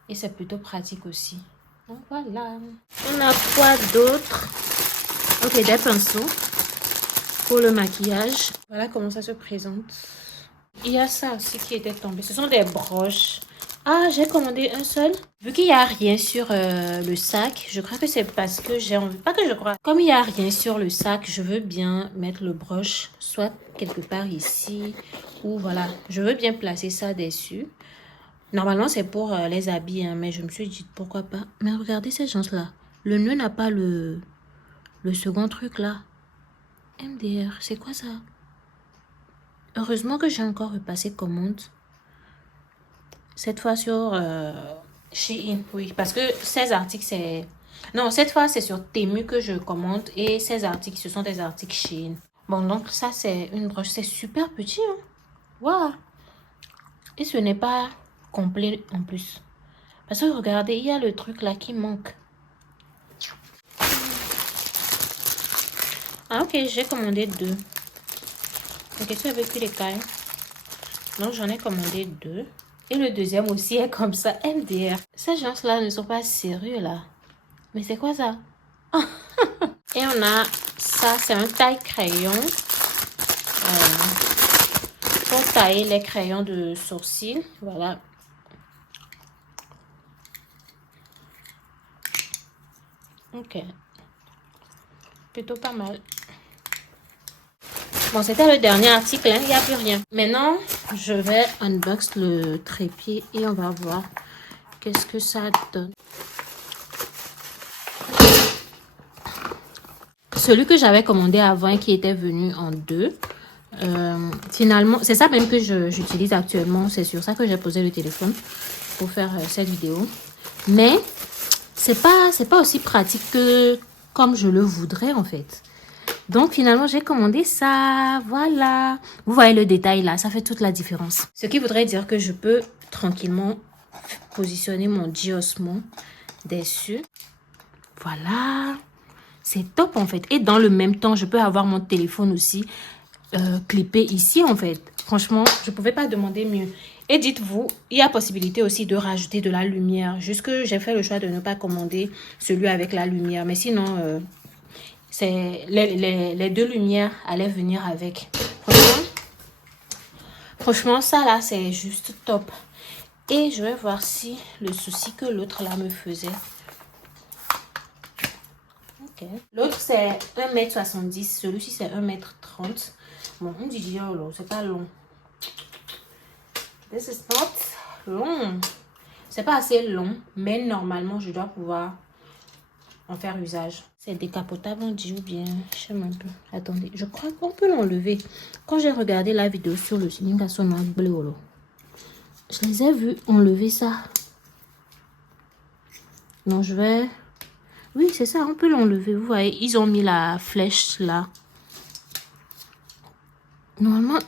Et c'est plutôt pratique aussi. Donc voilà. On a quoi d'autre? Ok, des pinceaux pour le maquillage. Voilà comment ça se présente. Il y a ça aussi qui était tombé. Ce sont des broches. Ah, j'ai commandé un seul. Vu qu'il n'y a rien sur le sac, je crois que c'est parce que j'ai envie... Pas que je crois. Comme il n'y a rien sur le sac, je veux bien mettre le broche soit quelque part ici. Ou voilà, je veux bien placer ça dessus. Normalement, c'est pour les habits, hein, mais je me suis dit pourquoi pas. Mais regardez ces gens-là. Le nœud n'a pas le second truc là. MDR, c'est quoi ça? Heureusement que j'ai encore repassé commande. Cette fois sur Shein, oui. Parce que ces articles, c'est... Non, cette fois, c'est sur Temu que je commande. Et ces articles, ce sont des articles Shein. Bon, donc ça, c'est une broche. C'est super petit, hein. Waouh. Et ce n'est pas complet en plus. Parce que regardez, il y a le truc là qui manque. Ah, ok, j'ai commandé 2. Ok, ça avec les cailles. Donc, j'en ai commandé 2. Et le deuxième aussi est comme ça, MDR. Ces gens-là ne sont pas sérieux, là. Mais c'est quoi ça? Et on a ça, c'est un taille-crayon. Pour tailler les crayons de sourcils. Voilà. Ok. Plutôt pas mal. Bon, c'était le dernier article, hein. Il n'y a plus rien. Maintenant, je vais unbox le trépied et on va voir qu'est-ce que ça donne. Celui que j'avais commandé avant et qui était venu en 2. Finalement, c'est ça même que j'utilise actuellement. C'est sur ça que j'ai posé le téléphone pour faire cette vidéo. Mais c'est pas aussi pratique que comme je le voudrais en fait. Donc finalement, j'ai commandé ça. Voilà. Vous voyez le détail là, ça fait toute la différence. Ce qui voudrait dire que je peux tranquillement positionner mon G-Osmo dessus. Voilà. C'est top en fait. Et dans le même temps, je peux avoir mon téléphone aussi clippé ici en fait. Franchement, je ne pouvais pas demander mieux. Et dites-vous, il y a possibilité aussi de rajouter de la lumière. Juste que j'ai fait le choix de ne pas commander celui avec la lumière. Mais sinon, les 2 lumières allaient venir avec. Franchement, ça là, c'est juste top. Et je vais voir si le souci que l'autre là me faisait. Ok. L'autre, c'est 1m70. Celui-ci, c'est 1m30. Bon, on dit, oh, c'est pas long. This is not long. C'est pas assez long, mais normalement, je dois pouvoir en faire usage. C'est décapotable, on dit, ou bien, je sais même peu. Attendez, je crois qu'on peut l'enlever. Quand j'ai regardé la vidéo sur le Siningason Bleu, je les ai vus enlever ça. Donc, je vais... Oui, c'est ça, on peut l'enlever. Vous voyez, ils ont mis la flèche là. Normalement,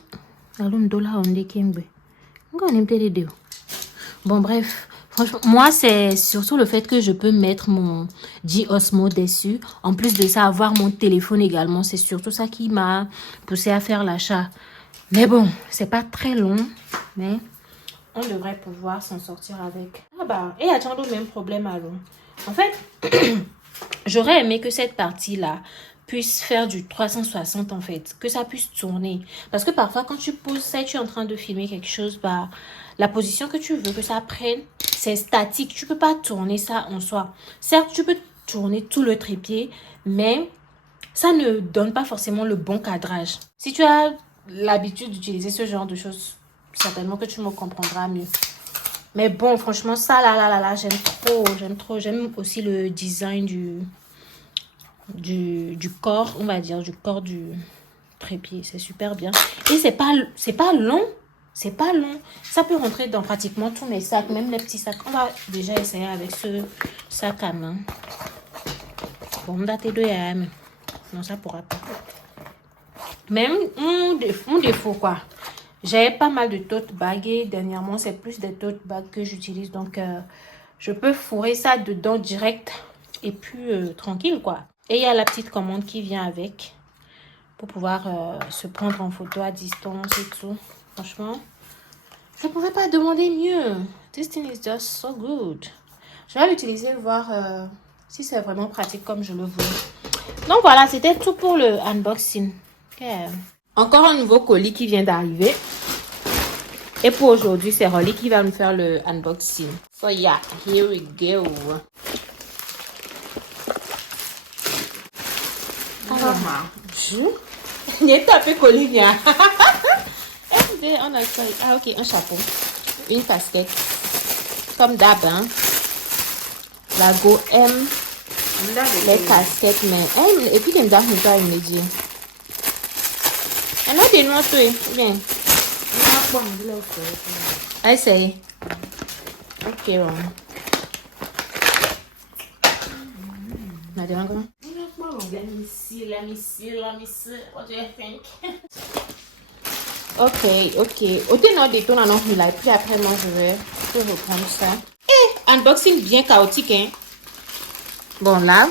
bon, bref, franchement, moi, c'est surtout le fait que je peux mettre mon G-Osmo dessus. En plus de ça, avoir mon téléphone également. C'est surtout ça qui m'a poussé à faire l'achat. Mais bon, c'est pas très long, mais on devrait pouvoir s'en sortir avec. Ah bah, et attends le même problème à l'eau. En fait, j'aurais aimé que cette partie-là puisse faire du 360 en fait, que ça puisse tourner. Parce que parfois, quand tu poses ça et tu es en train de filmer quelque chose, bah, la position que tu veux que ça prenne, c'est statique. Tu peux pas tourner ça en soi. Certes, tu peux tourner tout le trépied, mais ça ne donne pas forcément le bon cadrage. Si tu as l'habitude d'utiliser ce genre de choses, certainement que tu me comprendras mieux. Mais bon, franchement, ça, là, j'aime trop. J'aime aussi le design du corps, on va dire, du corps du trépied. C'est super bien. Et c'est pas long. C'est pas long. Ça peut rentrer dans pratiquement tous mes sacs, même les petits sacs. On va déjà essayer avec ce sac à main. Bon, on date de M. Non, ça pourra pas. Même mon défaut, quoi. J'ai pas mal de tote bags et dernièrement, c'est plus des tote bags que j'utilise. Donc, je peux fourrer ça dedans direct et puis tranquille, quoi. Et il y a la petite commande qui vient avec pour pouvoir se prendre en photo à distance et tout. Franchement, je ne pouvais pas demander mieux. This thing is just so good. Je vais l'utiliser, voir si c'est vraiment pratique comme je le veux. Donc voilà, c'était tout pour le unboxing. Okay. Encore un nouveau colis qui vient d'arriver. Et pour aujourd'hui, c'est Rolly qui va nous faire le unboxing. So yeah, here we go. Alors, il est tapé colis, bien. On a ah ok, un chapeau, une casquette, comme d'hab, hein. La Go aime les casquettes, mais et puis il me donne pas une média. Elle a des noix, bien. Essaye. Ok, bon. Maintenant, comment? Let me see. What do you think? Ok. Au ténor des tons, non, et puis après, moi, je vais reprendre ça. Et unboxing bien chaotique, hein. Bon, là,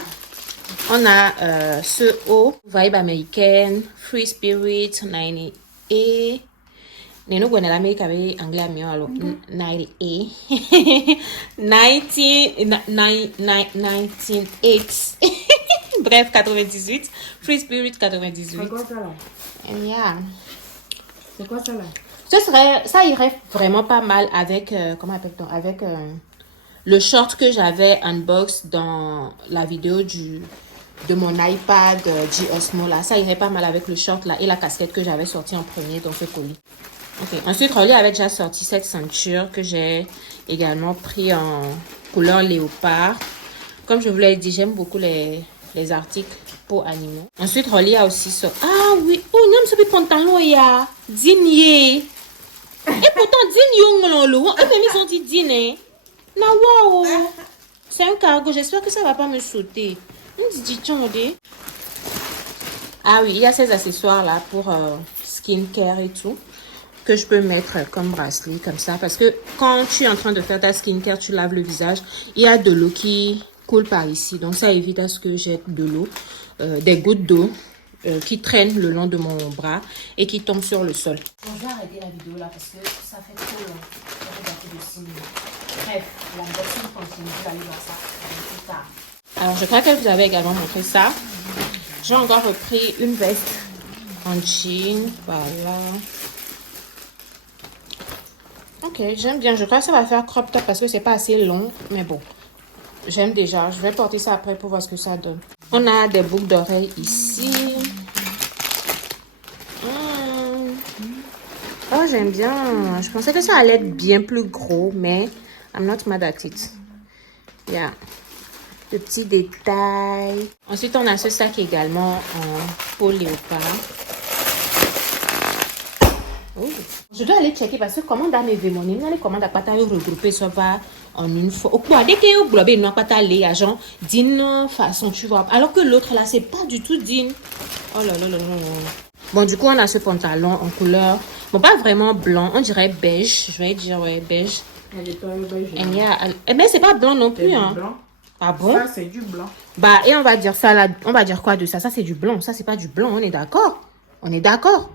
on a ce haut, vibe américaine, Free Spirit, 90A. Nous avons l'Amérique avec anglais mieux, alors 90A. 1998. Bref, 98. Free Spirit 98. C'est quoi ça là? Yeah. C'est quoi ça là? Ça irait vraiment pas mal avec, comment appelle-t-on? Avec le short que j'avais unbox dans la vidéo de mon iPad G Osmo là. Ça irait pas mal avec le short là et la casquette que j'avais sorti en premier dans ce colis. Ok. Ensuite, Rolly avait déjà sorti cette ceinture que j'ai également pris en couleur léopard. Comme je vous l'ai dit, j'aime beaucoup les articles pour animaux. Ensuite, Rolly a aussi sorti. Ah oui, oh, n'aime ce petit pantalon, il y a dîner. Et pourtant, dîner, on a mis son petit dîner. Na wow. C'est un cargo, j'espère que ça va pas me sauter. Ah oui, il y a ces accessoires là pour skincare et tout que je peux mettre comme bracelet comme ça parce que quand tu es en train de faire ta skincare, tu laves le visage, il y a de l'eau qui coule par ici, donc ça évite à ce que j'ai de l'eau, des gouttes d'eau qui traînent le long de mon bras et qui tombent sur le sol. Bon, je vais arrêter la vidéo là parce que ça fait trop long. Bref, l'unboxing continue, je vais aller voir ça plus tard. Alors, je crois que vous avez également montré ça. J'ai encore repris une veste en jean. Voilà. Ok, j'aime bien. Je crois que ça va faire crop top parce que c'est pas assez long. Mais bon, j'aime déjà. Je vais porter ça après pour voir ce que ça donne. On a des boucles d'oreilles ici. Oh, j'aime bien. Je pensais que ça allait être bien plus gros, mais I'm not mad at it. Yeah. De petits détails. Ensuite, on a ce sac également en peau léopard. Oh. Je dois aller checker parce que commande à mes vémonines, les commandes à pata regrouper ça va en une fois. Au quoi, dès que vous globez une pata les agents d'une façon, tu vois. Alors que l'autre là, c'est pas du tout digne. Oh là là là là là. Bon, du coup, on a ce pantalon en couleur, bon, pas vraiment blanc, on dirait beige. Je vais dire, ouais, beige. Elle est pas beige. Mais c'est pas blanc non plus, hein. Blanc. Ah bon? Ça, c'est du blanc. Bah, et on va dire ça là, on va dire quoi de ça? Ça, c'est du blanc. Ça, c'est pas du blanc, on est d'accord? On est d'accord?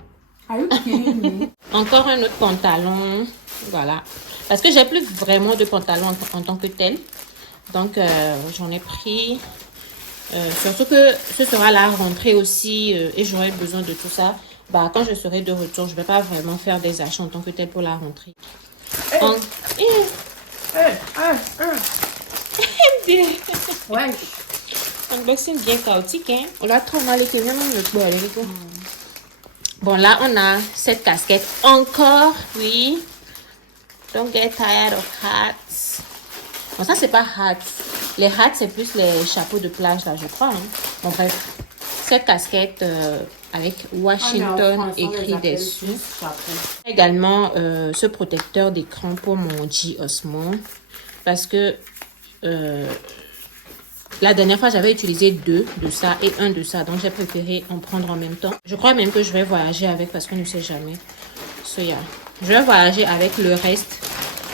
Encore un autre pantalon. Voilà. Parce que j'ai plus vraiment de pantalon en tant que tel. Donc, j'en ai pris. Surtout que ce sera la rentrée aussi et j'aurai besoin de tout ça. Bah, quand je serai de retour, je vais pas vraiment faire des achats en tant que tel pour la rentrée. Ouais. Unboxing bien chaotique, hein. On l'a trop mal été. Bon, là, on a cette casquette encore, oui. Don't get tired of hats. Bon, ça, c'est pas hats. Les hats, c'est plus les chapeaux de plage, là, je crois. Hein. Bon, bref. Cette casquette avec Washington écrit dessus. Également, ce protecteur d'écran pour mon G Osmo. Parce que la dernière fois, j'avais utilisé 2 de ça et 1 de ça. Donc, j'ai préféré en prendre en même temps. Je crois même que je vais voyager avec parce qu'on ne sait jamais. So, yeah. Je vais voyager avec le reste.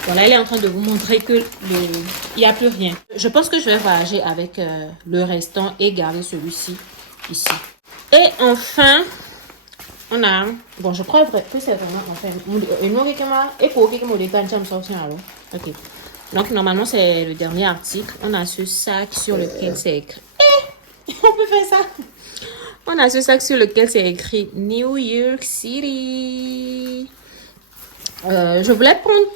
Voilà, elle est en train de vous montrer que il n'y a plus rien. Je pense que je vais voyager avec le restant et garder celui-ci ici. Et enfin, on a... Bon, je crois que c'est vraiment... Enfin, ok. Donc, normalement, c'est le dernier article. On a ce sac sur lequel c'est écrit... on peut faire ça. On a ce sac sur lequel c'est écrit New York City. Je voulais prendre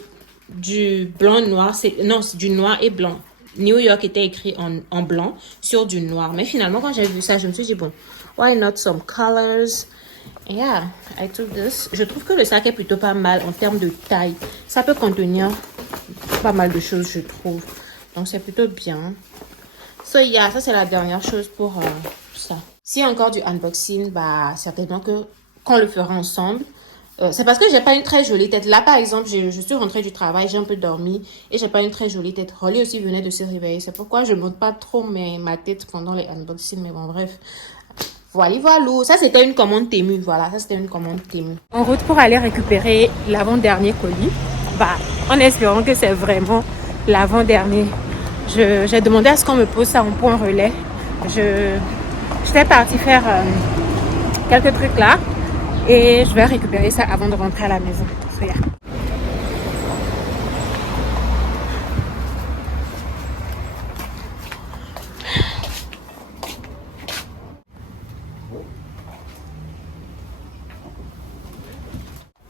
du blanc noir, non, du noir et blanc. New York était écrit en blanc sur du noir. Mais finalement, quand j'ai vu ça, je me suis dit, bon, why not some colors? Yeah, I took this. Je trouve que le sac est plutôt pas mal en termes de taille. Ça peut contenir pas mal de choses, je trouve. Donc, c'est plutôt bien. So, yeah, ça, c'est la dernière chose pour ça. S'il y a encore du unboxing, bah, certainement que qu'on le fera ensemble. C'est parce que j'ai pas une très jolie tête. Là, par exemple, je suis rentrée du travail, j'ai un peu dormi et j'ai pas une très jolie tête. Holly aussi venait de se réveiller. C'est pourquoi je monte pas trop ma tête pendant les unboxings. Mais bon, bref. Voilà. Ça, c'était une commande Temu. Voilà, ça, c'était une commande Temu. En route pour aller récupérer l'avant-dernier colis. Bah, en espérant que c'est vraiment l'avant-dernier. J'ai demandé à ce qu'on me pose ça en point relais. J'étais partie faire quelques trucs là. Et je vais récupérer ça avant de rentrer à la maison. So, yeah.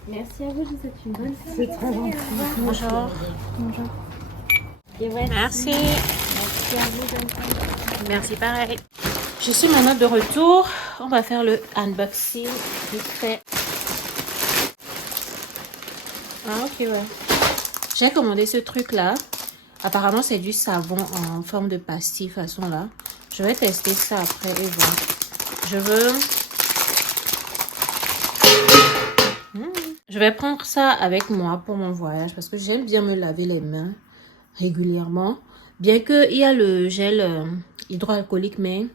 Merci à vous, je vous souhaite une bonne soirée. C'est très gentil. Bonjour. Bonjour. Et voici. Merci. Merci à vous, bonne soirée. Merci, pareil. Je suis maintenant de retour. On va faire le unboxing vite fait. Ah, ok, ouais. J'ai commandé ce truc-là. Apparemment, c'est du savon en forme de pastille, façon là. Je vais tester ça après et voir. Je vais prendre ça avec moi pour mon voyage parce que j'aime bien me laver les mains régulièrement. Bien qu'il y a le gel hydroalcoolique, mais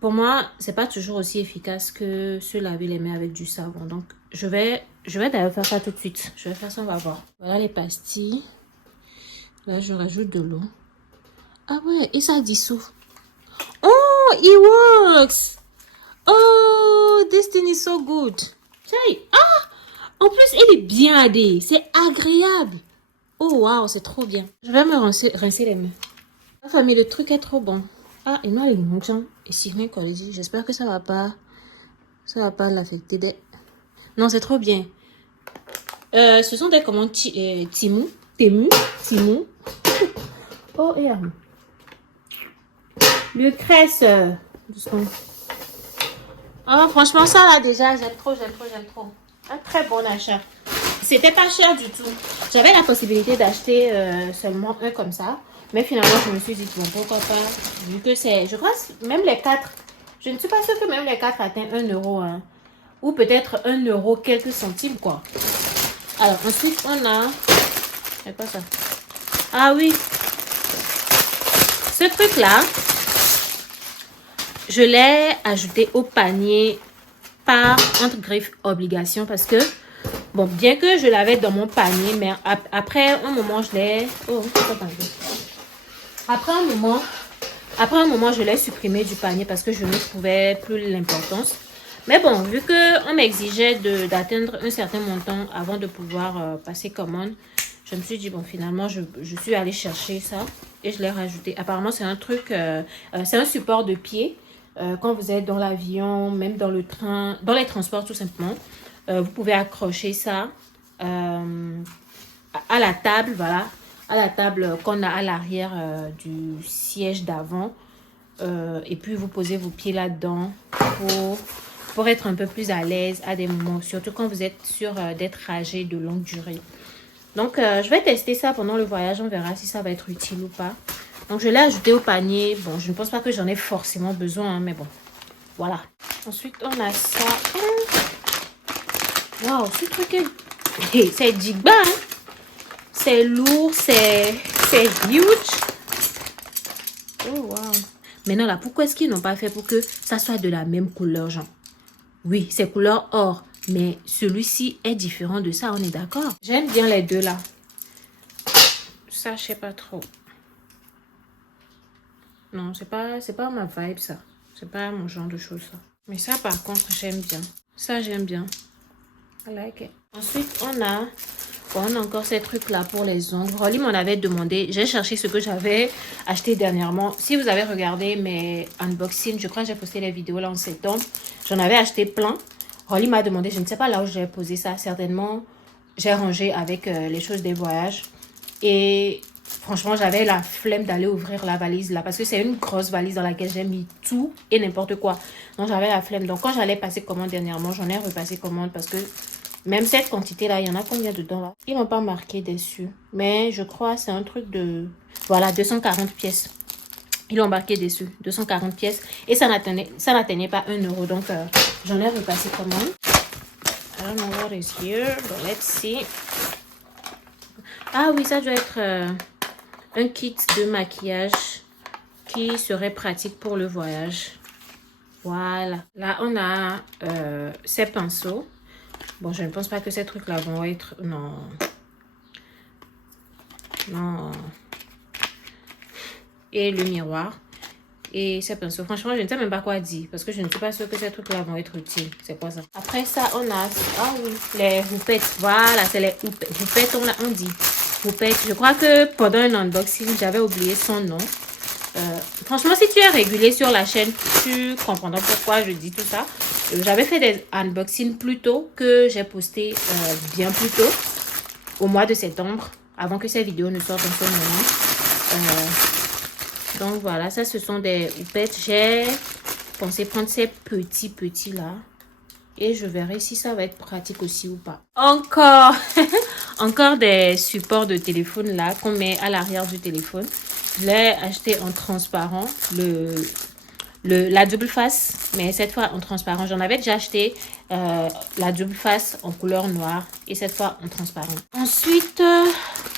pour moi, c'est pas toujours aussi efficace que se laver les mains avec du savon. Donc, je vais d'ailleurs faire ça tout de suite. Je vais faire ça, on va voir. Voilà les pastilles. Là, je rajoute de l'eau. Ah ouais, et ça dissout. Oh, it works! Oh, this thing is so good. Hey, ah! En plus, il est bien adé. C'est agréable. Oh, wow, c'est trop bien. Je vais me rincer les mains. La famille, le truc est trop bon. Ah, il m'a les gens. Et si rien qu'on dit, j'espère que ça va pas l'affecter. Non, c'est trop bien. Ce sont des commandes Temu. Oh, et le cresse. Doucement. Oh, franchement, ça là déjà, j'aime trop. Un très bon achat. C'était pas cher du tout. J'avais la possibilité d'acheter seulement un comme ça. Mais finalement, je me suis dit, bon, pourquoi pas. Vu que c'est, je crois, même les 4. Je ne suis pas sûre que même les 4 atteignent 1 euro. Hein. Ou peut-être 1 euro quelques centimes, quoi. Alors, ensuite, on a... C'est quoi ça? Ah oui. Ce truc-là, je l'ai ajouté au panier par entre griffes obligation parce que, bon, bien que je l'avais dans mon panier, mais après un moment, je l'ai... Oh, Après un moment, je l'ai supprimé du panier parce que je ne trouvais plus l'importance. Mais bon, vu qu'on m'exigeait d'atteindre un certain montant avant de pouvoir passer commande, je me suis dit, bon, finalement, je suis allée chercher ça et je l'ai rajouté. Apparemment, c'est un truc, c'est un support de pied. Quand vous êtes dans l'avion, même dans le train, dans les transports tout simplement, vous pouvez accrocher ça à la table, voilà. À la table qu'on a à l'arrière du siège d'avant. Et puis, vous posez vos pieds là-dedans pour être un peu plus à l'aise à des moments. Surtout quand vous êtes sur des trajets de longue durée. Donc, je vais tester ça pendant le voyage. On verra si ça va être utile ou pas. Donc, je l'ai ajouté au panier. Bon, je ne pense pas que j'en ai forcément besoin, hein, mais bon, voilà. Ensuite, on a ça. Waouh, ce truc est... Hey, c'est Digba, hein. C'est lourd, c'est huge. Oh, waouh. Maintenant, là, pourquoi est-ce qu'ils n'ont pas fait pour que ça soit de la même couleur, genre? Oui, c'est couleur or. Mais celui-ci est différent de ça, on est d'accord? J'aime bien les deux, là. Ça, je sais pas trop. Non, c'est pas ma vibe, ça. C'est pas mon genre de choses, ça. Mais ça, par contre, j'aime bien. Ça, j'aime bien. I like it. Ensuite, on a encore ces trucs-là pour les ongles. Rolly m'en avait demandé. J'ai cherché ce que j'avais acheté dernièrement. Si vous avez regardé mes unboxings, je crois que j'ai posté les vidéos là en septembre. J'en avais acheté plein. Rolly m'a demandé, je ne sais pas là où j'ai posé ça. Certainement, j'ai rangé avec les choses des voyages. Et franchement, j'avais la flemme d'aller ouvrir la valise là. Parce que c'est une grosse valise dans laquelle j'ai mis tout et n'importe quoi. Donc, j'avais la flemme. Donc, quand j'allais passer commande dernièrement, j'en ai repassé commande parce que même cette quantité-là, il y en a combien dedans là? Ils m'ont pas marqué dessus. Mais je crois que c'est un truc de... Voilà, 240 pièces. Ils l'ont marqué dessus. 240 pièces. Et ça n'atteignait pas 1 euro. Donc, j'en ai repassé commande. I don't know what is here. But let's see. Ah oui, ça doit être un kit de maquillage qui serait pratique pour le voyage. Voilà. Là, on a ces pinceaux. Bon, je ne pense pas que ces trucs-là vont être... Non. Non. Et le miroir. Et ces pinceaux. Franchement, je ne sais même pas quoi dire. Parce que je ne suis pas sûre que ces trucs-là vont être utiles. C'est quoi ça? Après ça, on a... Ah oui. Les houpettes. Voilà, c'est les houpettes. Houpettes, on dit. Houpettes. Je crois que pendant un unboxing, j'avais oublié son nom. Franchement, si tu es régulier sur la chaîne, tu comprendras pourquoi je dis tout ça. J'avais fait des unboxings plus tôt que j'ai posté bien plus tôt, au mois de septembre, avant que ces vidéos ne sortent en ce moment. Donc voilà, ça ce sont des houpettes. J'ai pensé prendre ces petits là. Et je verrai si ça va être pratique aussi ou pas. Encore des supports de téléphone là qu'on met à l'arrière du téléphone. Je l'ai acheté en transparent, la double face, mais cette fois en transparent. J'en avais déjà acheté la double face en couleur noire et cette fois en transparent. Ensuite,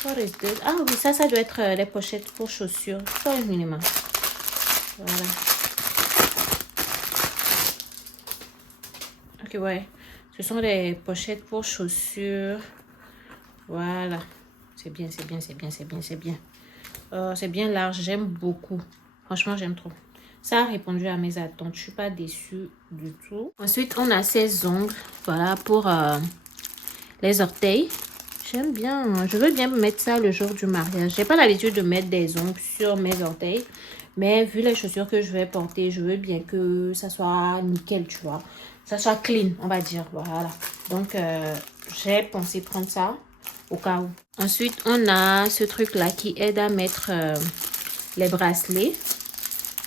what is this? Ah oui, ça doit être les pochettes pour chaussures. Pour le minimum. Voilà. Ok, ouais. Ce sont des pochettes pour chaussures. Voilà. C'est bien, c'est bien, c'est bien, c'est bien, c'est bien. C'est bien large, j'aime beaucoup. Franchement, j'aime trop. Ça a répondu à mes attentes. Je suis pas déçue du tout. Ensuite, on a ces ongles. Voilà, pour les orteils. J'aime bien. Je veux bien mettre ça le jour du mariage. J'ai pas l'habitude de mettre des ongles sur mes orteils. Mais vu les chaussures que je vais porter, je veux bien que ça soit nickel, tu vois. Ça soit clean, on va dire. Voilà. Donc, j'ai pensé prendre ça. Au cas où. Ensuite, on a ce truc-là qui aide à mettre les bracelets.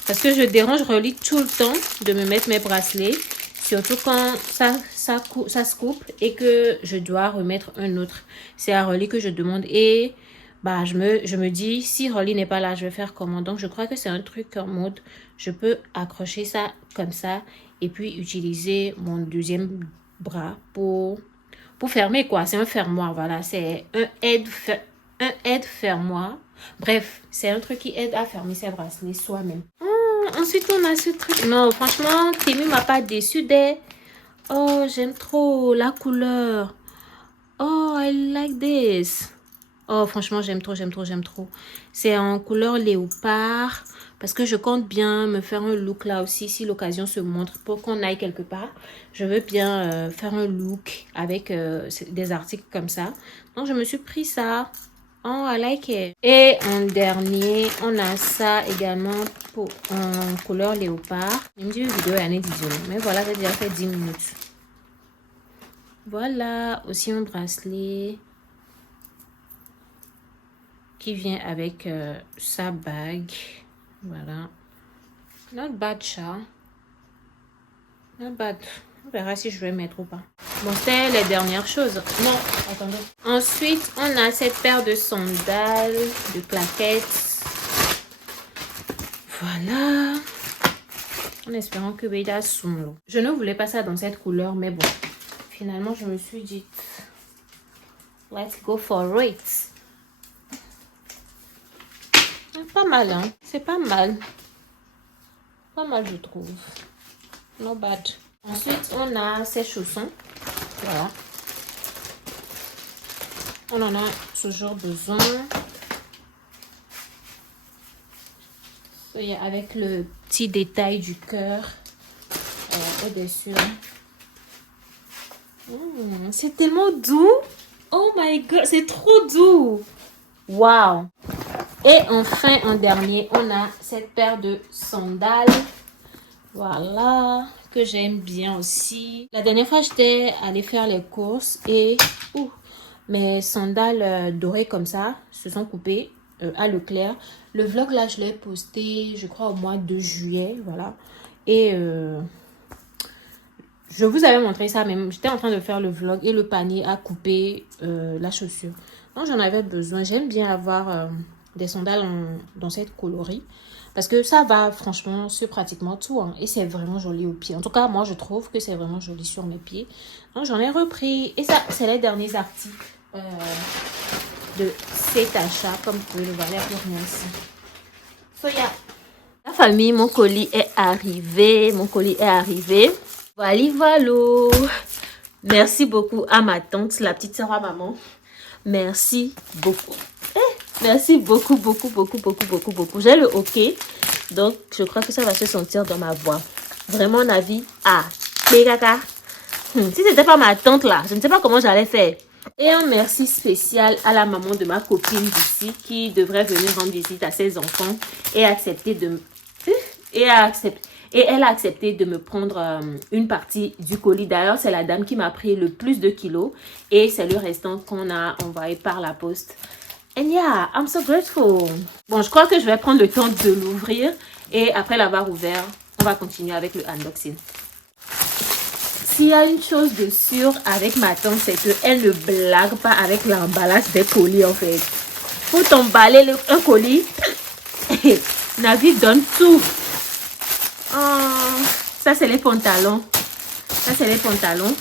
Parce que je dérange Rolly tout le temps de me mettre mes bracelets. Surtout quand ça se coupe et que je dois remettre un autre. C'est à Rolly que je demande. Et bah, je me dis, si Rolly n'est pas là, je vais faire comment? Donc, je crois que c'est un truc en mode, je peux accrocher ça comme ça. Et puis, utiliser mon deuxième bras pour fermer quoi. C'est un fermoir, voilà. C'est un aide fermoir. Bref, c'est un truc qui aide à fermer ses bracelets soi-même. Ensuite, on a ce truc. Non, franchement, Temu m'a pas déçu des... Oh, j'aime trop la couleur. Oh, I like this. Oh, franchement, j'aime trop, j'aime trop, j'aime trop. C'est en couleur léopard. Parce que je compte bien me faire un look là aussi, si l'occasion se montre, pour qu'on aille quelque part. Je veux bien faire un look avec des articles comme ça. Donc, je me suis pris ça. Oh, I like it. Et en dernier, on a ça également en couleur léopard. Une vidéo est 10 mais voilà, j'ai déjà fait 10 minutes. Voilà, aussi un bracelet qui vient avec sa bague. Voilà. Not bad, chat. Not bad. On verra si je vais mettre ou pas. Bon, c'était les dernières choses. Non, attendez. Ensuite, on a cette paire de sandales, de claquettes. Voilà. En espérant que Beda soumlo. Je ne voulais pas ça dans cette couleur, mais bon. Finalement, je me suis dit, let's go for it. Pas mal, hein. C'est pas mal. Pas mal, je trouve. Not bad. Ensuite, on a ces chaussons. Voilà. On en a toujours besoin. Avec le petit détail du cœur au-dessus. C'est tellement doux. Oh my god, c'est trop doux. Wow. Et enfin, en dernier, on a cette paire de sandales. Voilà, que j'aime bien aussi. La dernière fois, j'étais allée faire les courses et mes sandales dorées comme ça se sont coupées à Leclerc. Le vlog là, je l'ai posté, je crois, au mois de juillet. Voilà. Et je vous avais montré ça même. J'étais en train de faire le vlog et le panier a coupé la chaussure. Donc, j'en avais besoin. J'aime bien avoir des sandales dans cette coloris. Parce que ça va franchement sur pratiquement tout. Hein, et c'est vraiment joli aux pieds. En tout cas, moi, je trouve que c'est vraiment joli sur mes pieds. Donc, j'en ai repris. Et ça, c'est les derniers articles de cet achat. Comme vous pouvez le voir, il n'y a plus rien ici. So, yeah. La famille, mon colis est arrivé. Mon colis est arrivé. Voilà, voilà. Merci beaucoup à ma tante, la petite sœur à maman. Merci beaucoup. Merci beaucoup, beaucoup, beaucoup, beaucoup, beaucoup, beaucoup. J'ai le OK. Donc, je crois que ça va se sentir dans ma voix. Vraiment, un avis à Pégaka. Si c'était pas ma tante là, je ne sais pas comment j'allais faire. Et un merci spécial à la maman de ma copine d'ici qui devrait venir rendre visite à ses enfants et accepter de... Et elle a accepté de me prendre une partie du colis. D'ailleurs, c'est la dame qui m'a pris le plus de kilos. Et c'est le restant qu'on a envoyé par la poste. And yeah, I'm so grateful. Bon, je crois que je vais prendre le temps de l'ouvrir. Et après l'avoir ouvert, on va continuer avec le unboxing. S'il y a une chose de sûre avec ma tante, c'est qu'elle ne blague pas avec l'emballage des colis en fait. Faut t'emballer un colis. Navi donne tout. Oh, ça c'est les pantalons. Ça c'est les pantalons.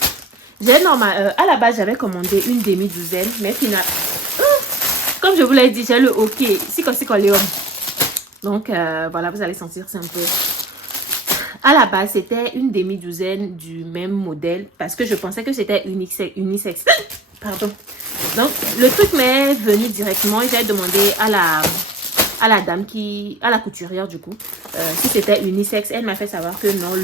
À la base j'avais commandé une demi-douzaine, mais finalement, comme je vous l'ai dit, j'ai le OK. Donc voilà, vous allez sentir c'est un peu. À la base c'était une demi-douzaine du même modèle parce que je pensais que c'était unisexe. Pardon. Donc le truc m'est venu directement et j'ai demandé à la dame à la couturière du coup, si c'était unisexe. Elle m'a fait savoir que non,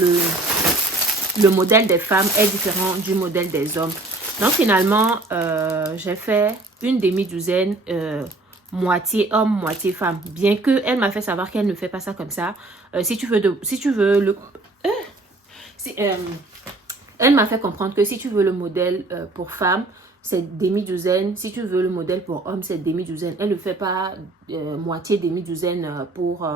le modèle des femmes est différent du modèle des hommes. Donc finalement, j'ai fait une demi-douzaine, moitié homme, moitié femme. Bien que elle m'a fait savoir qu'elle ne fait pas ça comme ça. Elle m'a fait comprendre que si tu veux le modèle pour femme, c'est demi-douzaine. Si tu veux le modèle pour homme, c'est demi-douzaine. Elle ne fait pas moitié demi-douzaine pour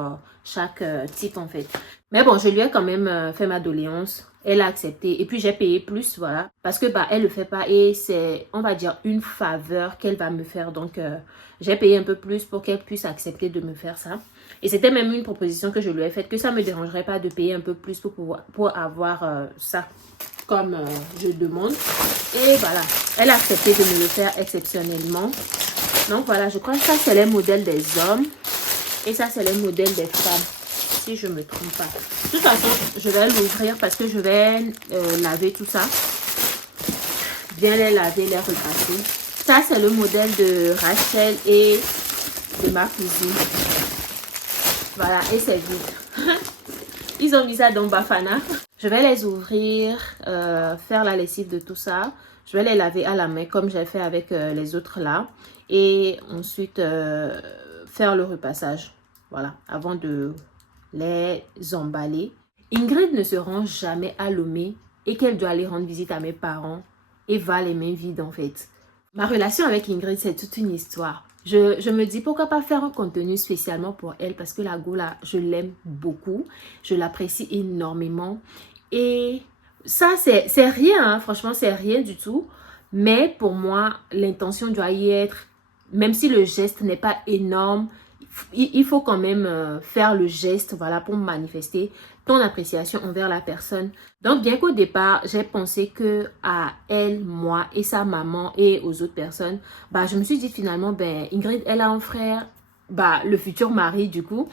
chaque type en fait. Mais bon, je lui ai quand même fait ma doléance. Elle a accepté. Et puis, j'ai payé plus, voilà. Parce que, elle ne le fait pas. Et c'est, on va dire, une faveur qu'elle va me faire. Donc, j'ai payé un peu plus pour qu'elle puisse accepter de me faire ça. Et c'était même une proposition que je lui ai faite. Que ça ne me dérangerait pas de payer un peu plus pour avoir ça comme je demande. Et voilà. Elle a accepté de me le faire exceptionnellement. Donc, voilà. Je crois que ça, c'est les modèles des hommes. Et ça, c'est les modèles des femmes. Si je ne me trompe pas. De toute façon, je vais l'ouvrir parce que je vais laver tout ça. Bien les laver, les repasser. Ça, c'est le modèle de Rachel et de ma cousine. Voilà, et c'est vide. Ils ont mis ça dans Bafana. Je vais les ouvrir, faire la lessive de tout ça. Je vais les laver à la main comme j'ai fait avec les autres là. Et ensuite, faire le repassage. Voilà, avant de les emballer. Ingrid ne se rend jamais à Lomé et qu'elle doit aller rendre visite à mes parents et va les mains vides en fait. Ma relation avec Ingrid, c'est toute une histoire. Je me dis pourquoi pas faire un contenu spécialement pour elle parce que la go là, je l'aime beaucoup. Je l'apprécie énormément. Et Ça, c'est rien, hein. Franchement, c'est rien du tout. Mais pour moi, l'intention doit y être, même si le geste n'est pas énorme, il faut quand même faire le geste, voilà, pour manifester ton appréciation envers la personne. Donc, bien qu'au départ, j'ai pensé que à elle, moi et sa maman et aux autres personnes, bah, je me suis dit finalement, ben, Ingrid, elle a un frère, bah, le futur mari, du coup,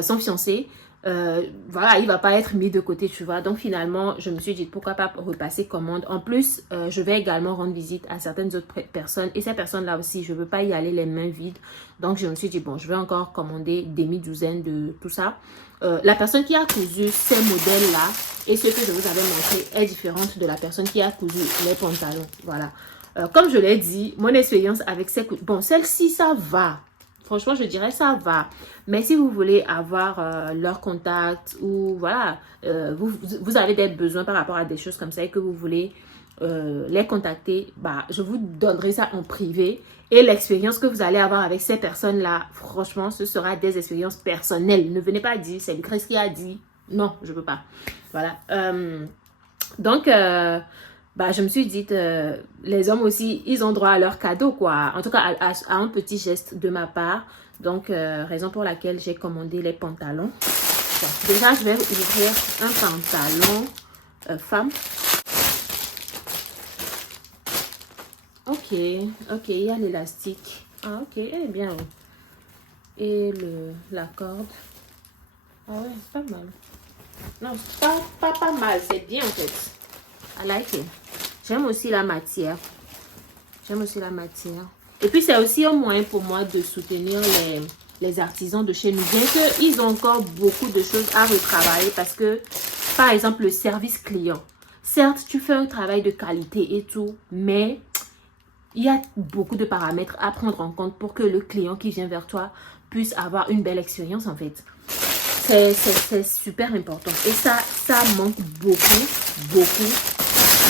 son fiancé. Voilà, il va pas être mis de côté, tu vois. Donc finalement, je me suis dit pourquoi pas repasser commande. En plus, je vais également rendre visite à certaines autres personnes. Et ces personnes-là aussi, je veux pas y aller les mains vides. Donc je me suis dit, bon, je vais encore commander demi-douzaine de tout ça. La personne qui a cousu ces modèles-là et ce que je vous avais montré est différente de la personne qui a cousu les pantalons. Voilà. Comme je l'ai dit, mon expérience avec ces... Bon, celle-ci, ça va. Franchement, je dirais ça va. Mais si vous voulez avoir leur contact ou voilà, vous avez des besoins par rapport à des choses comme ça et que vous voulez les contacter, bah, je vous donnerai ça en privé. Et l'expérience que vous allez avoir avec ces personnes-là, franchement, ce sera des expériences personnelles. Ne venez pas dire, c'est Lucrèce qui a dit. Non, je ne peux pas. Voilà. Donc, bah, je me suis dit, les hommes aussi, ils ont droit à leur cadeau, quoi. En tout cas, à un petit geste de ma part. Donc, raison pour laquelle j'ai commandé les pantalons. Bon, déjà, je vais ouvrir un pantalon femme. Ok, ok, il y a l'élastique. Ah, ok, elle est bien. Et la corde. Ah ouais, pas mal. Non, pas mal, c'est bien en fait. I like it. J'aime aussi la matière. J'aime aussi la matière. Et puis, c'est aussi un moyen pour moi de soutenir les artisans de chez nous. Bien qu'ils ont encore beaucoup de choses à retravailler parce que, par exemple, le service client. Certes, tu fais un travail de qualité et tout, mais il y a beaucoup de paramètres à prendre en compte pour que le client qui vient vers toi puisse avoir une belle expérience en fait. C'est super important. Et ça manque beaucoup.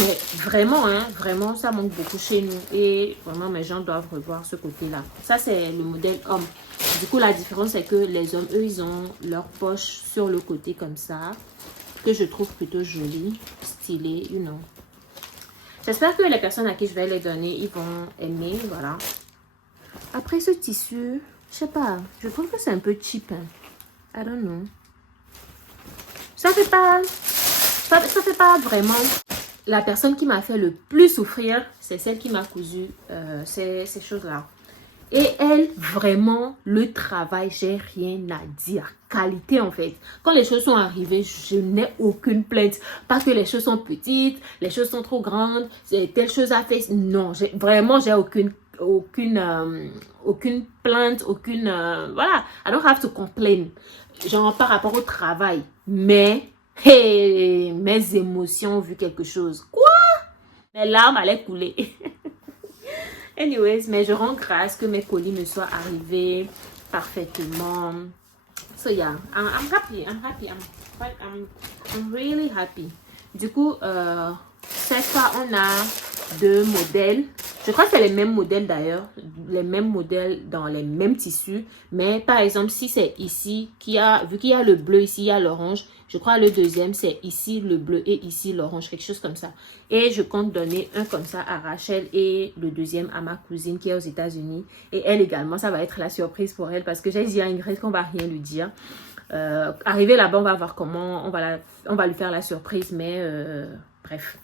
Mais vraiment, hein, vraiment, ça manque beaucoup chez nous. Et vraiment, mes gens doivent revoir ce côté-là. Ça, c'est le modèle homme. Du coup, la différence, c'est que les hommes, eux, ils ont leur poche sur le côté comme ça. Que je trouve plutôt joli, stylé, you know. J'espère que les personnes à qui je vais les donner, ils vont aimer, voilà. Après, ce tissu, je sais pas, je trouve que c'est un peu cheap. Hein. I don't know. Ça fait pas vraiment... La personne qui m'a fait le plus souffrir, c'est celle qui m'a cousu ces choses-là. Et elle, vraiment, le travail, j'ai rien à dire. Qualité, en fait. Quand les choses sont arrivées, je n'ai aucune plainte. Pas que les choses sont petites, les choses sont trop grandes, telle chose à faire. Non, vraiment, j'ai aucune plainte, aucune... voilà, I don't have to complain. Genre, par rapport au travail. Mais... Hey, mes émotions ont vu quelque chose. Quoi? Mes larmes allaient couler. Anyways, mais je rends grâce que mes colis me soient arrivés parfaitement. So yeah, I'm happy. I'm really happy. Du coup, cette fois, on a deux modèles. Je crois que c'est les mêmes modèles d'ailleurs. Les mêmes modèles dans les mêmes tissus. Mais par exemple, si c'est ici, vu qu'il y a le bleu ici, il y a l'orange. Je crois que le deuxième, c'est ici le bleu et ici l'orange. Quelque chose comme ça. Et je compte donner un comme ça à Rachel et le deuxième à ma cousine qui est aux États-Unis. Et elle également, ça va être la surprise pour elle. Parce que j'ai dit à Ingrid qu'on va rien lui dire. Arrivé là-bas, on va voir comment on va lui faire la surprise. Mais bref.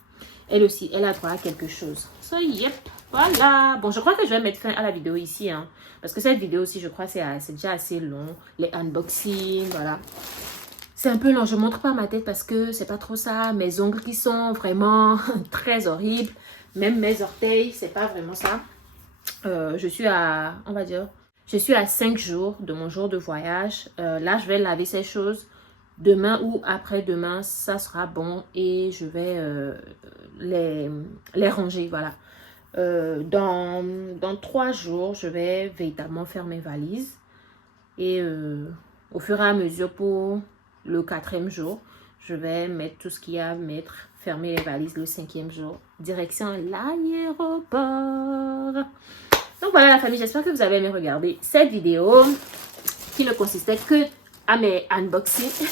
Elle aussi, elle a droit à quelque chose. So, yep. Voilà. Bon, je crois que je vais mettre fin à la vidéo ici. Hein, parce que cette vidéo aussi, je crois c'est déjà assez long. Les unboxings, voilà. C'est un peu long. Je ne montre pas ma tête parce que c'est pas trop ça. Mes ongles qui sont vraiment très horribles. Même mes orteils, c'est pas vraiment ça. Je suis à, on va dire, je suis à 5 jours de mon jour de voyage. Là, je vais laver ces choses. Demain ou après-demain, ça sera bon. Et je vais les ranger, voilà. Dans 3 jours, je vais véritablement faire mes valises. Et au fur et à mesure, pour le 4e jour, je vais mettre tout ce qu'il y a à mettre, fermer les valises le 5e jour. Direction l'aéroport. Donc voilà la famille, j'espère que vous avez aimé regarder cette vidéo qui ne consistait que à mes unboxings.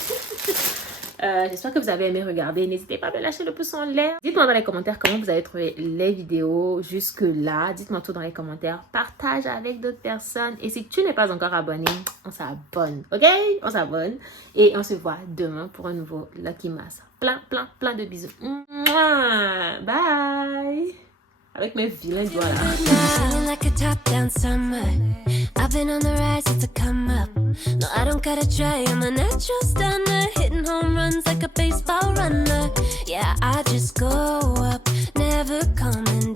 J'espère que vous avez aimé regarder. N'hésitez pas à me lâcher le pouce en l'air. Dites-moi dans les commentaires comment vous avez trouvé les vidéos jusque là. Dites-moi tout dans les commentaires. Partage avec d'autres personnes. Et si tu n'es pas encore abonné, on s'abonne. Ok? On s'abonne. Et on se voit demain pour un nouveau Lucky Mass. Plein de bisous. Mouah. Bye. Avec mes vilains doigts là. Feeling like a top-down summer. I've been on the rise, it's a come up. No, I don't gotta try, I'm a natural stunner. Hitting home runs like a baseball runner. Yeah, I just go up, never coming